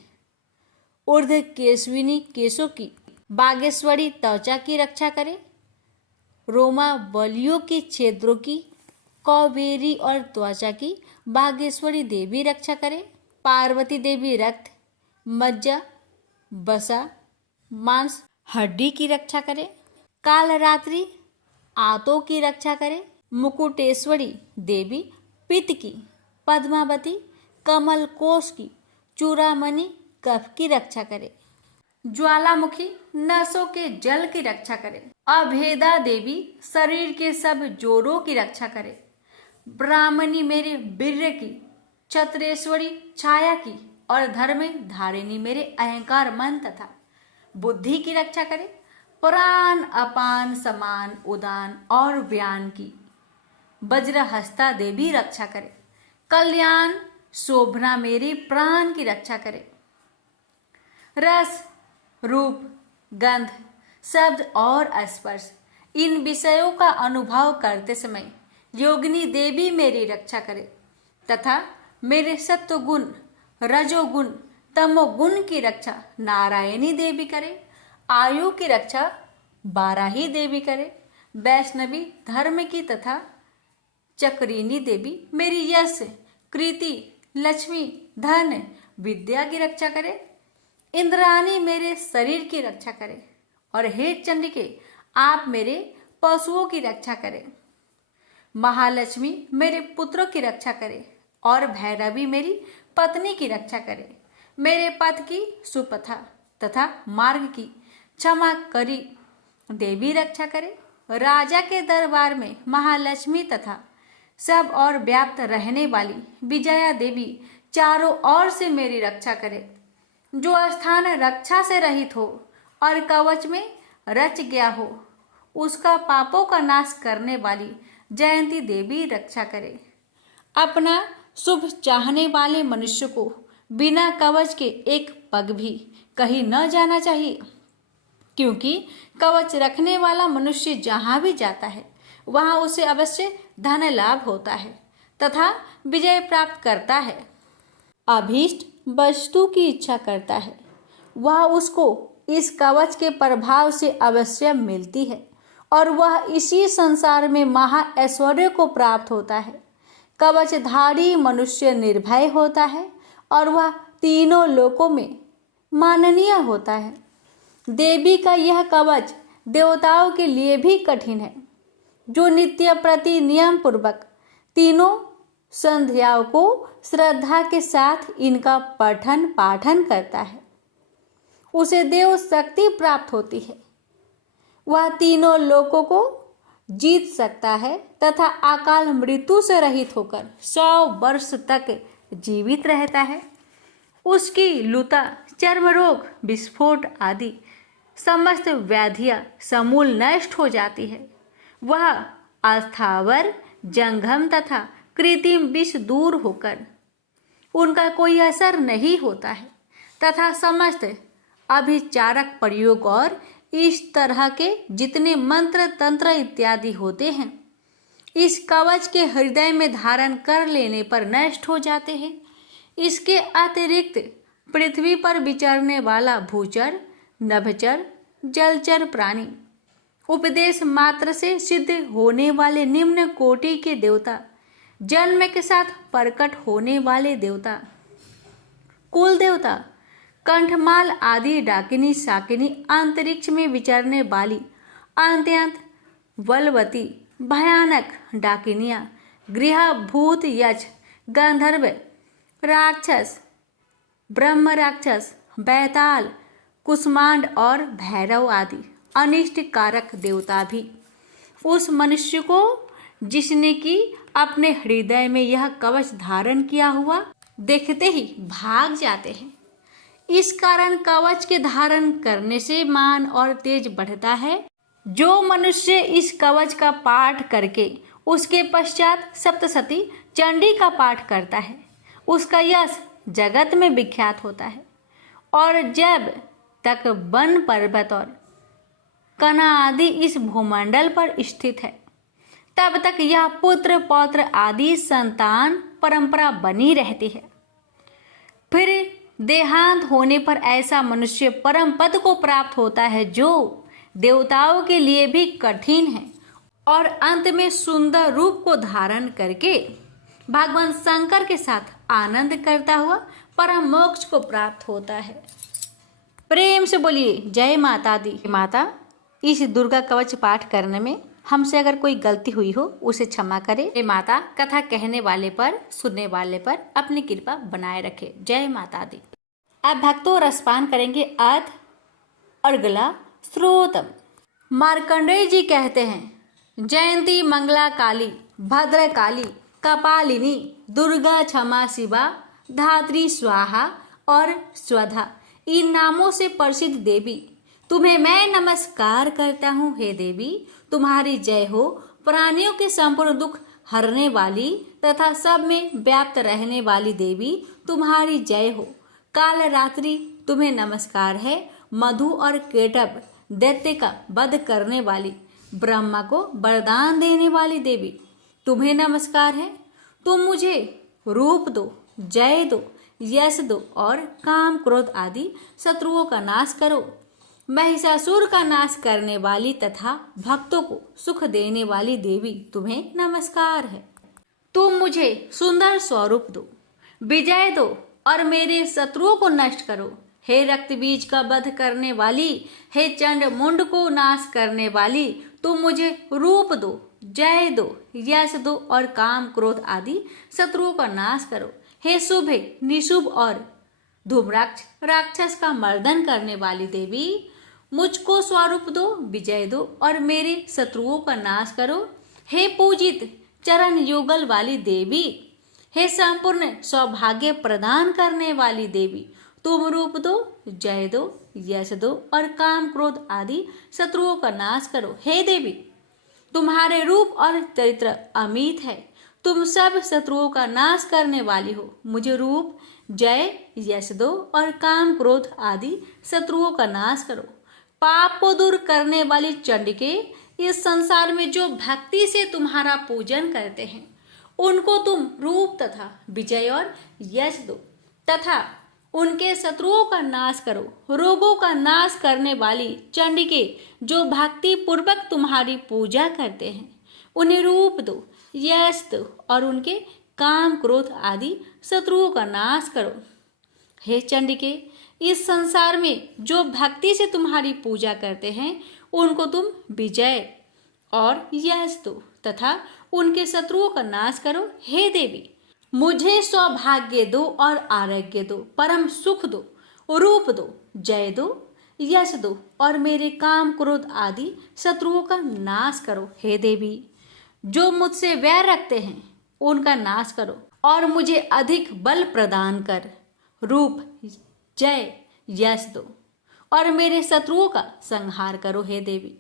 ऊर्ध्व केशविनी केशों की, बागेश्वरी त्वचा की रक्षा करे। रोमा बलियों के छिद्रों की, कौबेरी और त्वचा की बागेश्वरी देवी रक्षा करे। पार्वती देवी रक्त, मज्जा, बसा, मांस, हड्डी की रक्षा करे। कालरात्रि आंतों की रक्षा करे। मुकुटेश्वरी देवी पित्त की, पद्मावती कमल कोश की, चूड़ामणि कफ की रक्षा करे। ज्वालामुखी नसों के जल की रक्षा करे। अभेदा देवी शरीर के सब जोड़ों की रक्षा करे। ब्राह्मणी मेरे वीर्य की, छत्रेश्वरी छाया की और धर्म धारिणी मेरे अहंकार मन तथा बुद्धि की रक्षा करे। प्राण अपान समान उदान और व्यान की वज्रहस्ता देवी रक्षा करे। कल्याण शोभना मेरी प्राण की रक्षा करे। रस रूप गंध शब्द और स्पर्श इन विषयों का अनुभव करते समय योगिनी देवी मेरी रक्षा करे तथा मेरे सत्वगुण रजोगुण तमोगुण की रक्षा नारायणी देवी करे। आयु की रक्षा बाराही देवी करे। वैष्णवी धर्म की तथा चक्रिनी देवी मेरी यश कृति लक्ष्मी धन विद्या की रक्षा करे। इंद्राणी मेरे शरीर की रक्षा करे और हे चंडिके आप मेरे पशुओं की रक्षा करे। महालक्ष्मी मेरे पुत्रों की रक्षा करे और भैरवी मेरी पत्नी की रक्षा करे। मेरे पथ की सुपथा तथा मार्ग की क्षमा करी देवी रक्षा करे। राजा के दरबार में महालक्ष्मी तथा सब और व्याप्त रहने वाली विजया देवी चारों ओर से मेरी रक्षा करे। जो स्थान रक्षा से रहित हो और कवच में रच गया हो उसका पापों का नाश करने वाली जयंती देवी रक्षा करे। अपना शुभ चाहने वाले मनुष्य को बिना कवच के एक पग भी कहीं न जाना चाहिए, क्योंकि कवच रखने वाला मनुष्य जहाँ भी जाता है वहाँ उसे अवश्य धन लाभ होता है तथा विजय प्राप्त करता है। अभीष्ट वस्तु की इच्छा करता है, वह उसको इस कवच के प्रभाव से अवश्य मिलती है और वह इसी संसार में महा ऐश्वर्य को प्राप्त होता है। कवचधारी मनुष्य निर्भय होता है और वह तीनों लोकों में माननीय होता है। देवी का यह कवच देवताओं के लिए भी कठिन है, जो नित्य प्रति नियम पूर्वक तीनों संध्याओं को श्रद्धा के साथ इनका पठन पाठन करता है, उसे देव शक्ति प्राप्त होती है। वह तीनों लोकों को जीत सकता है तथा अकाल मृत्यु से रहित होकर 100 वर्ष तक जीवित रहता है। उसकी लुता, चर्म रोग, विस्फोट आदि समस्त व्याधियां समूल नष्ट हो जाती है। वह अस्थावर, जंगम तथा कृत्रिम विष दूर होकर उनका कोई असर नहीं होता है तथा समस्त अभिचारक प्रयोग और इस तरह के जितने मंत्र तंत्र इत्यादि होते हैं, इस कवच के हृदय में धारण कर लेने पर नष्ट हो जाते हैं। इसके अतिरिक्त पृथ्वी पर विचरने वाला भूचर, नभचर, जलचर प्राणी, उपदेश मात्र से सिद्ध होने वाले निम्न कोटि के देवता, जन्म के साथ प्रकट होने वाले देवता, कुल देवता, कंठमाल आदि डाकिनी शाकिनी, अंतरिक्ष में विचरने वाली अत्यंत बलवती भयानक डाकिनियाँ, गृह भूत, यक्ष, गंधर्व, राक्षस, ब्रह्म राक्षस, बैताल, कुष्मांड और भैरव आदि अनिष्ट कारक देवता भी उस मनुष्य को, जिसने कि अपने हृदय में यह कवच धारण किया हुआ, देखते ही भाग जाते हैं। इस कारण कवच के धारण करने से मान और तेज बढ़ता है। जो मनुष्य इस कवच का पाठ करके उसके पश्चात सप्तशती चंडी का पाठ करता है, उसका यश जगत में विख्यात होता है। और जब तक वन पर्वत और कना आदि इस भूमंडल पर स्थित है, तब तक यह पुत्र पौत्र आदि संतान परंपरा बनी रहती है। फिर देहांत होने पर ऐसा मनुष्य परम पद को प्राप्त होता है, जो देवताओं के लिए भी कठिन है, और अंत में सुंदर रूप को धारण करके भगवान शंकर के साथ आनंद करता हुआ परम मोक्ष को प्राप्त होता है। प्रेम से बोलिए जय माता दी। माता, इस दुर्गा कवच पाठ करने में हमसे अगर कोई गलती हुई हो उसे क्षमा करे। हे माता, कथा कहने वाले पर, सुनने वाले पर अपनी कृपा बनाए रखे। जय माता दी। अब भक्तों रसपान करेंगे अर्थ और गला श्रोतम। मार्कंडेय जी कहते हैं, जयंती मंगला काली, भद्र काली, कपालिनी, दुर्गा, क्षमा शिवा, धात्री, स्वाहा और स्वधा, इन नामों से प्रसिद्ध देवी, तुम्हें मैं नमस्कार करता हूँ। हे देवी, तुम्हारी जय हो। प्राणियों के संपूर्ण दुख हरने वाली तथा सब में व्याप्त रहने वाली देवी, तुम्हारी जय हो। काल रात्रि, तुम्हें नमस्कार है। मधु और केटभ दैत्य का वध करने वाली, ब्रह्मा को वरदान देने वाली देवी, तुम्हें नमस्कार है। तुम मुझे रूप दो, जय दो, यश दो और काम क्रोध आदि शत्रुओं का नाश करो। महिषासुर का नाश करने वाली तथा भक्तों को सुख देने वाली देवी, तुम्हें नमस्कार है। तुम मुझे सुंदर स्वरूप दो, विजय दो और मेरे शत्रुओं को नष्ट करो। हे रक्त बीज का वध करने वाली, हे चंड मुंड को नाश करने वाली, तुम मुझे रूप दो, जय दो, यश दो और काम क्रोध आदि शत्रुओं का नाश करो। हे शुभ, निशुभ और धूम्राक्ष राक्षस का मर्दन करने वाली देवी, मुझको स्वरूप दो, विजय दो और मेरे शत्रुओं का नाश करो। हे पूजित चरण युगल वाली देवी, हे संपूर्ण सौभाग्य प्रदान करने वाली देवी, तुम रूप दो, जय दो, यश दो और काम क्रोध आदि शत्रुओं का नाश करो। हे देवी, तुम्हारे रूप और चरित्र अमित है, तुम सब शत्रुओं का नाश करने वाली हो। मुझे रूप, जय, यश दो और काम क्रोध आदि शत्रुओं का नाश करो। पाप को दूर करने वाली चंडिके, इस संसार में जो भक्ति से तुम्हारा पूजन करते हैं उनको तुम रूप तथा विजय और यश दो तथा उनके शत्रुओं का नाश करो। रोगों का नाश करने वाली चंडिके जो भक्ति पूर्वक तुम्हारी पूजा करते हैं उन्हें रूप दो, यश दो और उनके काम क्रोध आदि शत्रुओं का नाश करो। हे चंडिके, इस संसार में जो भक्ति से तुम्हारी पूजा करते हैं उनको तुम विजय और यश दो तथा उनके शत्रुओं का नाश करो। हे देवी, मुझे सौभाग्य दो और आरोग्य दो, परम सुख दो, रूप दो, जय दो, यश दो और मेरे काम क्रोध आदि शत्रुओं का नाश करो। हे देवी, जो मुझसे वैर रखते हैं उनका नाश करो और मुझे अधिक बल प्रदान कर रूप, जय, यश दो और मेरे शत्रुओं का संहार करो। हे देवी,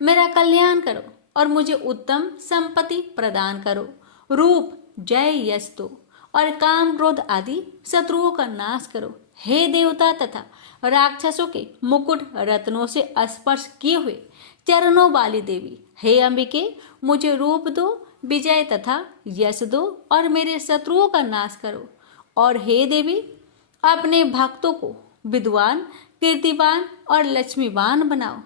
मेरा कल्याण करो और मुझे उत्तम संपत्ति प्रदान करो। रूप, जय, यश दो और काम क्रोध आदि शत्रुओं का नाश करो। हे देवता तथा राक्षसों के मुकुट रत्नों से स्पर्श किए हुए चरणों वाली देवी, हे अंबिके, मुझे रूप दो, विजय तथा यश दो और मेरे शत्रुओं का नाश करो। और हे देवी, अपने भक्तों को विद्वान, कीर्तिवान और लक्ष्मीवान बनाओ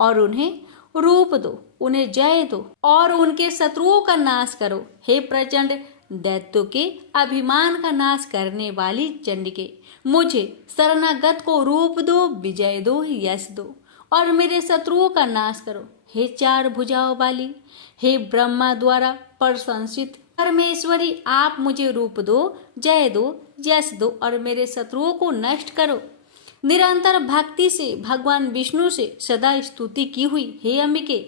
और उन्हें रूप दो, उन्हें जय दो और उनके शत्रुओं का नाश करो। हे प्रचंड दैत्यों के अभिमान का नाश करने वाली चंडिके, मुझे शरणागत को रूप दो, विजय दो, यश दो और मेरे शत्रुओं का नाश करो। हे चार भुजाओं वाली, हे ब्रह्मा द्वारा प्रशंसित परमेश्वरी, आप मुझे रूप दो, जय दो, यश दो और मेरे शत्रुओं को नष्ट करो। निरंतर भक्ति से भगवान विष्णु से सदा स्तुति की हुई हे अंबिके,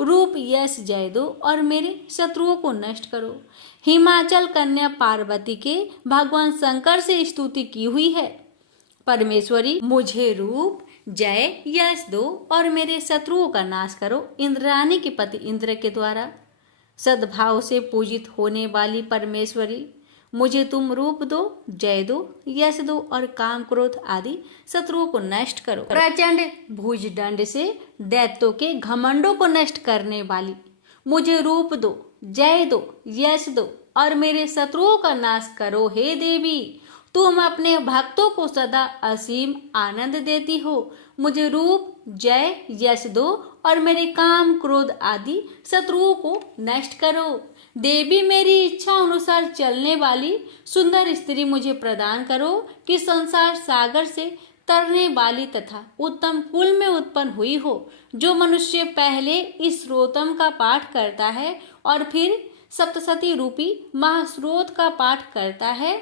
रूप, यश, जय दो और मेरे शत्रुओं को नष्ट करो। हिमाचल कन्या पार्वती के भगवान शंकर से स्तुति की हुई है परमेश्वरी, मुझे रूप, जय, यश दो और मेरे शत्रुओं का नाश करो। इंद्राणी के पति इंद्र के द्वारा सद्भाव से पूजित होने वाली परमेश्वरी, मुझे तुम रूप दो, जय दो, यश दो और काम क्रोध आदि शत्रुओं को नष्ट करो। प्रचंड भुजदंड से दैत्यों के घमंडों को नष्ट करने वाली, मुझे रूप दो, जय दो, यश दो और मेरे शत्रुओं का नाश करो। हे देवी, तुम अपने भक्तों को सदा असीम आनंद देती हो। मुझे रूप, जय, यश दो और मेरे काम क्रोध आदि शत्रुओं को नष्ट करो। देवी, मेरी इच्छा अनुसार चलने वाली सुंदर स्त्री मुझे प्रदान करो कि संसार सागर से तरने वाली तथा उत्तम कुल में उत्पन्न हुई हो। जो मनुष्य पहले इस स्रोतम का पाठ करता है और फिर सप्तशती रूपी महास्रोत का पाठ करता है,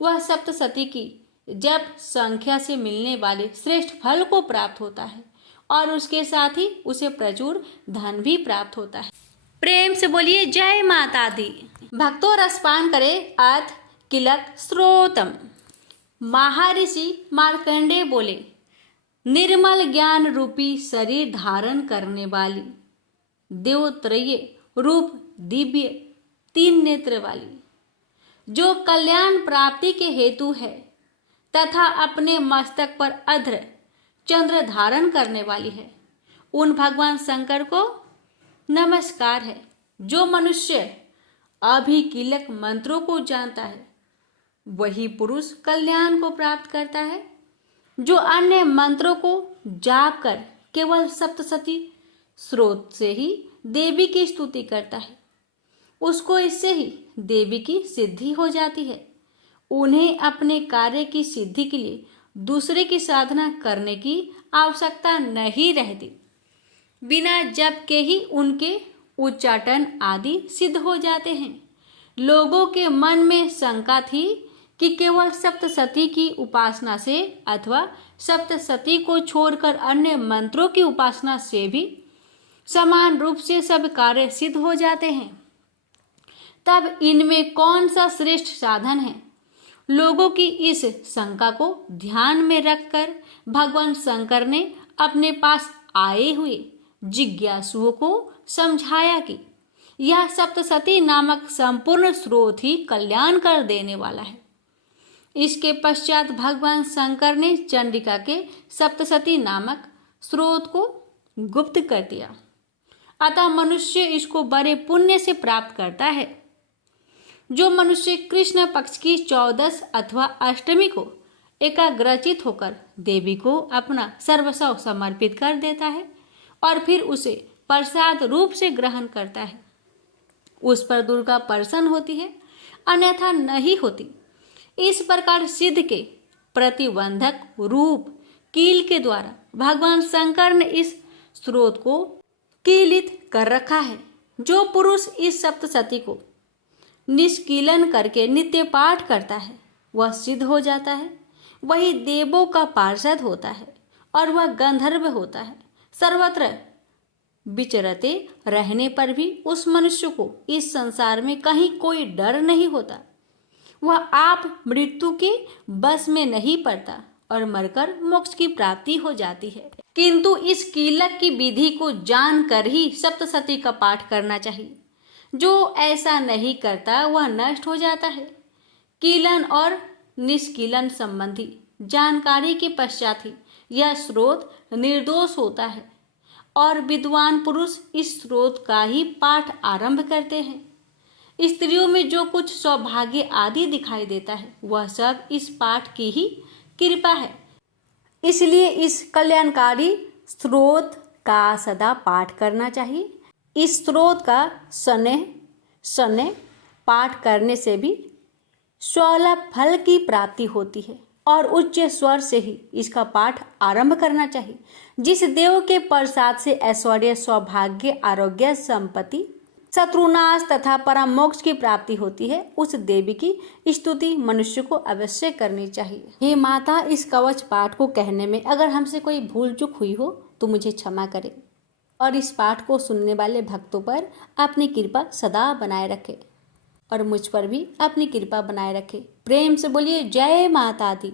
वह सप्तशती की जप संख्या से मिलने वाले श्रेष्ठ फल को प्राप्त होता है और उसके साथ ही उसे प्रचुर धन भी प्राप्त होता है। प्रेम से बोलिए जय माता दी। भक्तों, रसपान करे अर्थ किलक स्रोतम। महर्षि मार्कंडेय बोले, निर्मल ज्ञान रूपी शरीर धारण करने वाली, देवत्रय रूप दिव्य तीन नेत्र वाली, जो कल्याण प्राप्ति के हेतु है तथा अपने मस्तक पर अध्र चंद्र धारण करने वाली है, उन भगवान शंकर को नमस्कार है। जो मनुष्य अभिकीलक मंत्रों को जानता है वही पुरुष कल्याण को प्राप्त करता है। जो अन्य मंत्रों को जाप कर केवल सप्तशती स्रोत से ही देवी की स्तुति करता है, उसको इससे ही देवी की सिद्धि हो जाती है। उन्हें अपने कार्य की सिद्धि के लिए दूसरे की साधना करने की आवश्यकता नहीं रहती। बिना जप के ही उनके उच्चाटन आदि सिद्ध हो जाते हैं। लोगों के मन में शंका थी कि केवल सप्तशती की उपासना से अथवा सप्तशती को छोड़कर अन्य मंत्रों की उपासना से भी समान रूप से सब कार्य सिद्ध हो जाते हैं। तब इनमें कौन सा श्रेष्ठ साधन है? लोगों की इस शंका को ध्यान में रखकर भगवान शंकर ने अपने पास आए हुए जिज्ञासुओं को समझाया कि यह सप्तशती नामक संपूर्ण स्रोत ही कल्याण कर देने वाला है। इसके पश्चात भगवान शंकर ने चंडिका के सप्तशती नामक स्रोत को गुप्त कर दिया। अतः मनुष्य इसको बड़े पुण्य से प्राप्त करता है। जो मनुष्य कृष्ण पक्ष की 14 अथवा अष्टमी को एकाग्रचित होकर देवी को अपना सर्वस्व समर्पित कर देता है और फिर उसे प्रसाद रूप से ग्रहण करता है, उस पर दुर्गा प्रसन्न होती है, अन्यथा नहीं होती। इस प्रकार सिद्ध के प्रतिबंधक रूप कील के द्वारा भगवान शंकर ने इस स्रोत को कीलित कर रखा है। जो पुरुष इस सप्तशती को निष्कीलन करके नित्य पाठ करता है वह सिद्ध हो जाता है, वही देवों का पार्षद होता है और वह गंधर्व होता है। सर्वत्र विचरते रहने पर भी उस मनुष्य को इस संसार में कहीं कोई डर नहीं होता। वह आप मृत्यु के बस में नहीं पड़ता और मरकर मोक्ष की प्राप्ति हो जाती है। किंतु इस कीलक की विधि को जानकर ही सप्तशती का पाठ करना चाहिए। जो ऐसा नहीं करता वह नष्ट हो जाता है। कीलन और निष्कीलन संबंधी जानकारी के पश्चात ही यह स्रोत निर्दोष होता है और विद्वान पुरुष इस स्रोत का ही पाठ आरंभ करते हैं। स्त्रियों में जो कुछ सौभाग्य आदि दिखाई देता है वह सब इस पाठ की ही कृपा है। इसलिए इस कल्याणकारी स्रोत का सदा पाठ करना चाहिए। इस स्रोत का शनैः पाठ करने से भी स्वलभ फल की प्राप्ति होती है और उच्च स्वर से ही इसका पाठ आरंभ करना चाहिए। जिस देव के प्रसाद से ऐश्वर्य, सौभाग्य, आरोग्य, संपत्ति, शत्रुनाश तथा परम मोक्ष की प्राप्ति होती है, उस देवी की स्तुति मनुष्य को अवश्य करनी चाहिए। हे माता, इस कवच पाठ को कहने में अगर हमसे कोई भूल चूक हुई हो तो मुझे क्षमा करें और इस पाठ को सुनने वाले भक्तों पर अपनी कृपा सदा बनाए रखे और मुझ पर भी अपनी कृपा बनाए रखे। प्रेम से बोलिए जय माता दी।